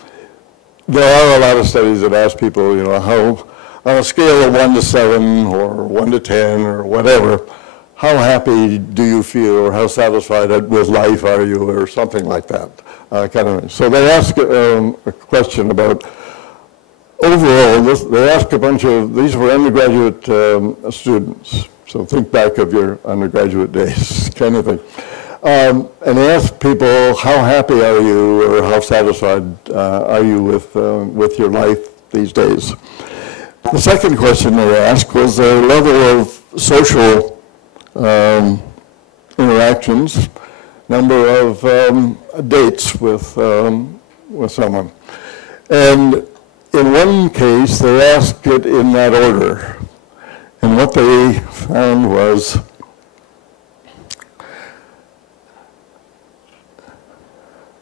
are a lot of studies that ask people, you know, how, on a scale of 1 to 7 or 1 to 10 or whatever, how happy do you feel or how satisfied with life are you or something like that. Kind of. So they ask a question about overall, they ask a bunch of, these were undergraduate students. So think back of your undergraduate days kind of thing. And they ask people, how happy are you or how satisfied are you with your life these days? The second question they asked was their level of social interactions, number of dates with someone. And in one case, they asked it in that order. And what they found was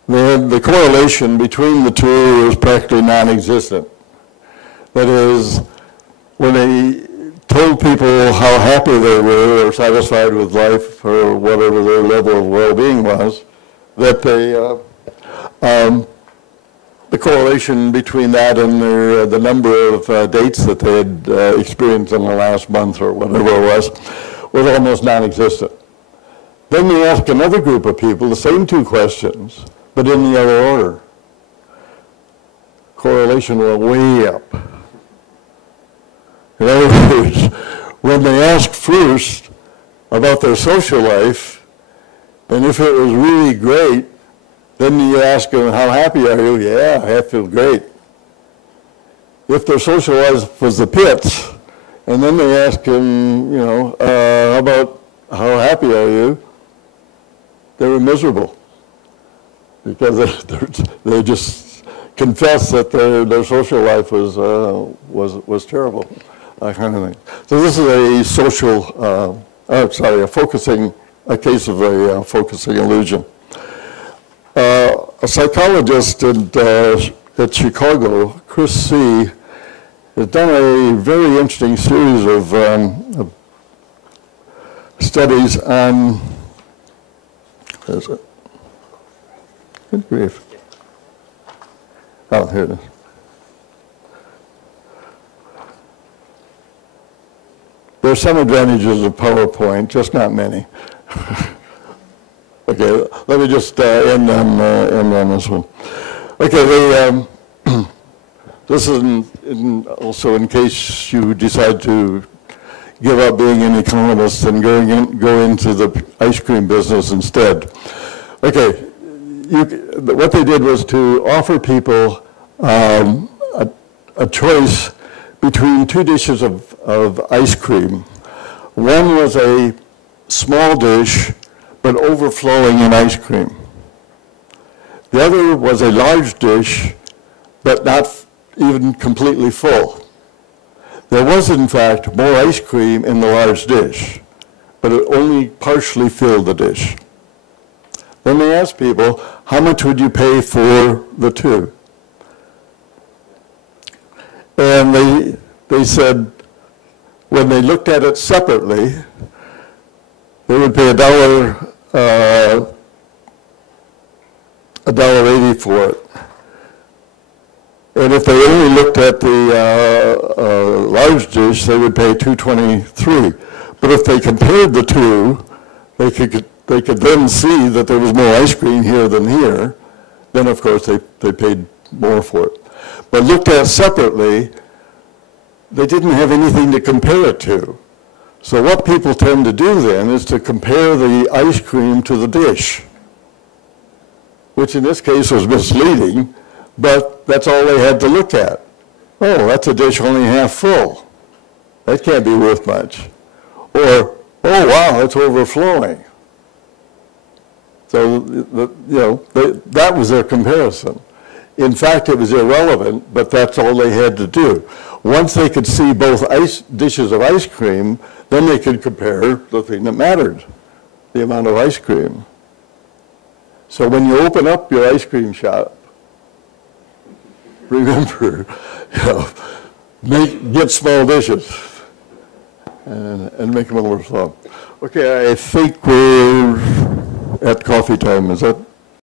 the correlation between the two was practically non-existent. That is, when they told people how happy they were or satisfied with life or whatever their level of well-being was, that the correlation between that and the number of dates that they had experienced in the last month or whatever it was almost non-existent. Then they asked another group of people the same two questions, but in the other order. Correlation went way up. In other words, when they asked first about their social life, and if it was really great, then you ask them, how happy are you? Yeah, I feel great. If their social life was the pits, and then they ask them, you know, how happy are you? They were miserable because they just confessed that their social life was terrible, that kind of thing. So this is a social, a case of a focusing illusion. A psychologist at Chicago, Chris C., has done a very interesting series of studies on, what is it? Good grief. Oh, here it is. There are some advantages of PowerPoint, just not many. Okay, let me just end on this one. Okay, this is also in case you decide to give up being an economist and go into the ice cream business instead. Okay, what they did was to offer people a choice between two dishes of ice cream. One was a small dish, but overflowing in ice cream. The other was a large dish, but not even completely full. There was, in fact, more ice cream in the large dish, but it only partially filled the dish. Then they asked people, how much would you pay for the two? And they said, when they looked at it separately, they would pay $1.80 for it. And if they only looked at the large dish, they would pay $2.23. But if they compared the two, they could then see that there was more ice cream here than here. Then, of course, they paid more for it. But looked at separately, they didn't have anything to compare it to. So what people tend to do then is to compare the ice cream to the dish, which in this case was misleading, but that's all they had to look at. Oh, that's a dish only half full. That can't be worth much. Or, oh, wow, it's overflowing. So, that was their comparison. In fact, it was irrelevant, but that's all they had to do. Once they could see both dishes of ice cream, then they could compare the thing that mattered, the amount of ice cream. So when you open up your ice cream shop, remember, get small dishes and make them overflow. Okay, I think we're at coffee time. Is that?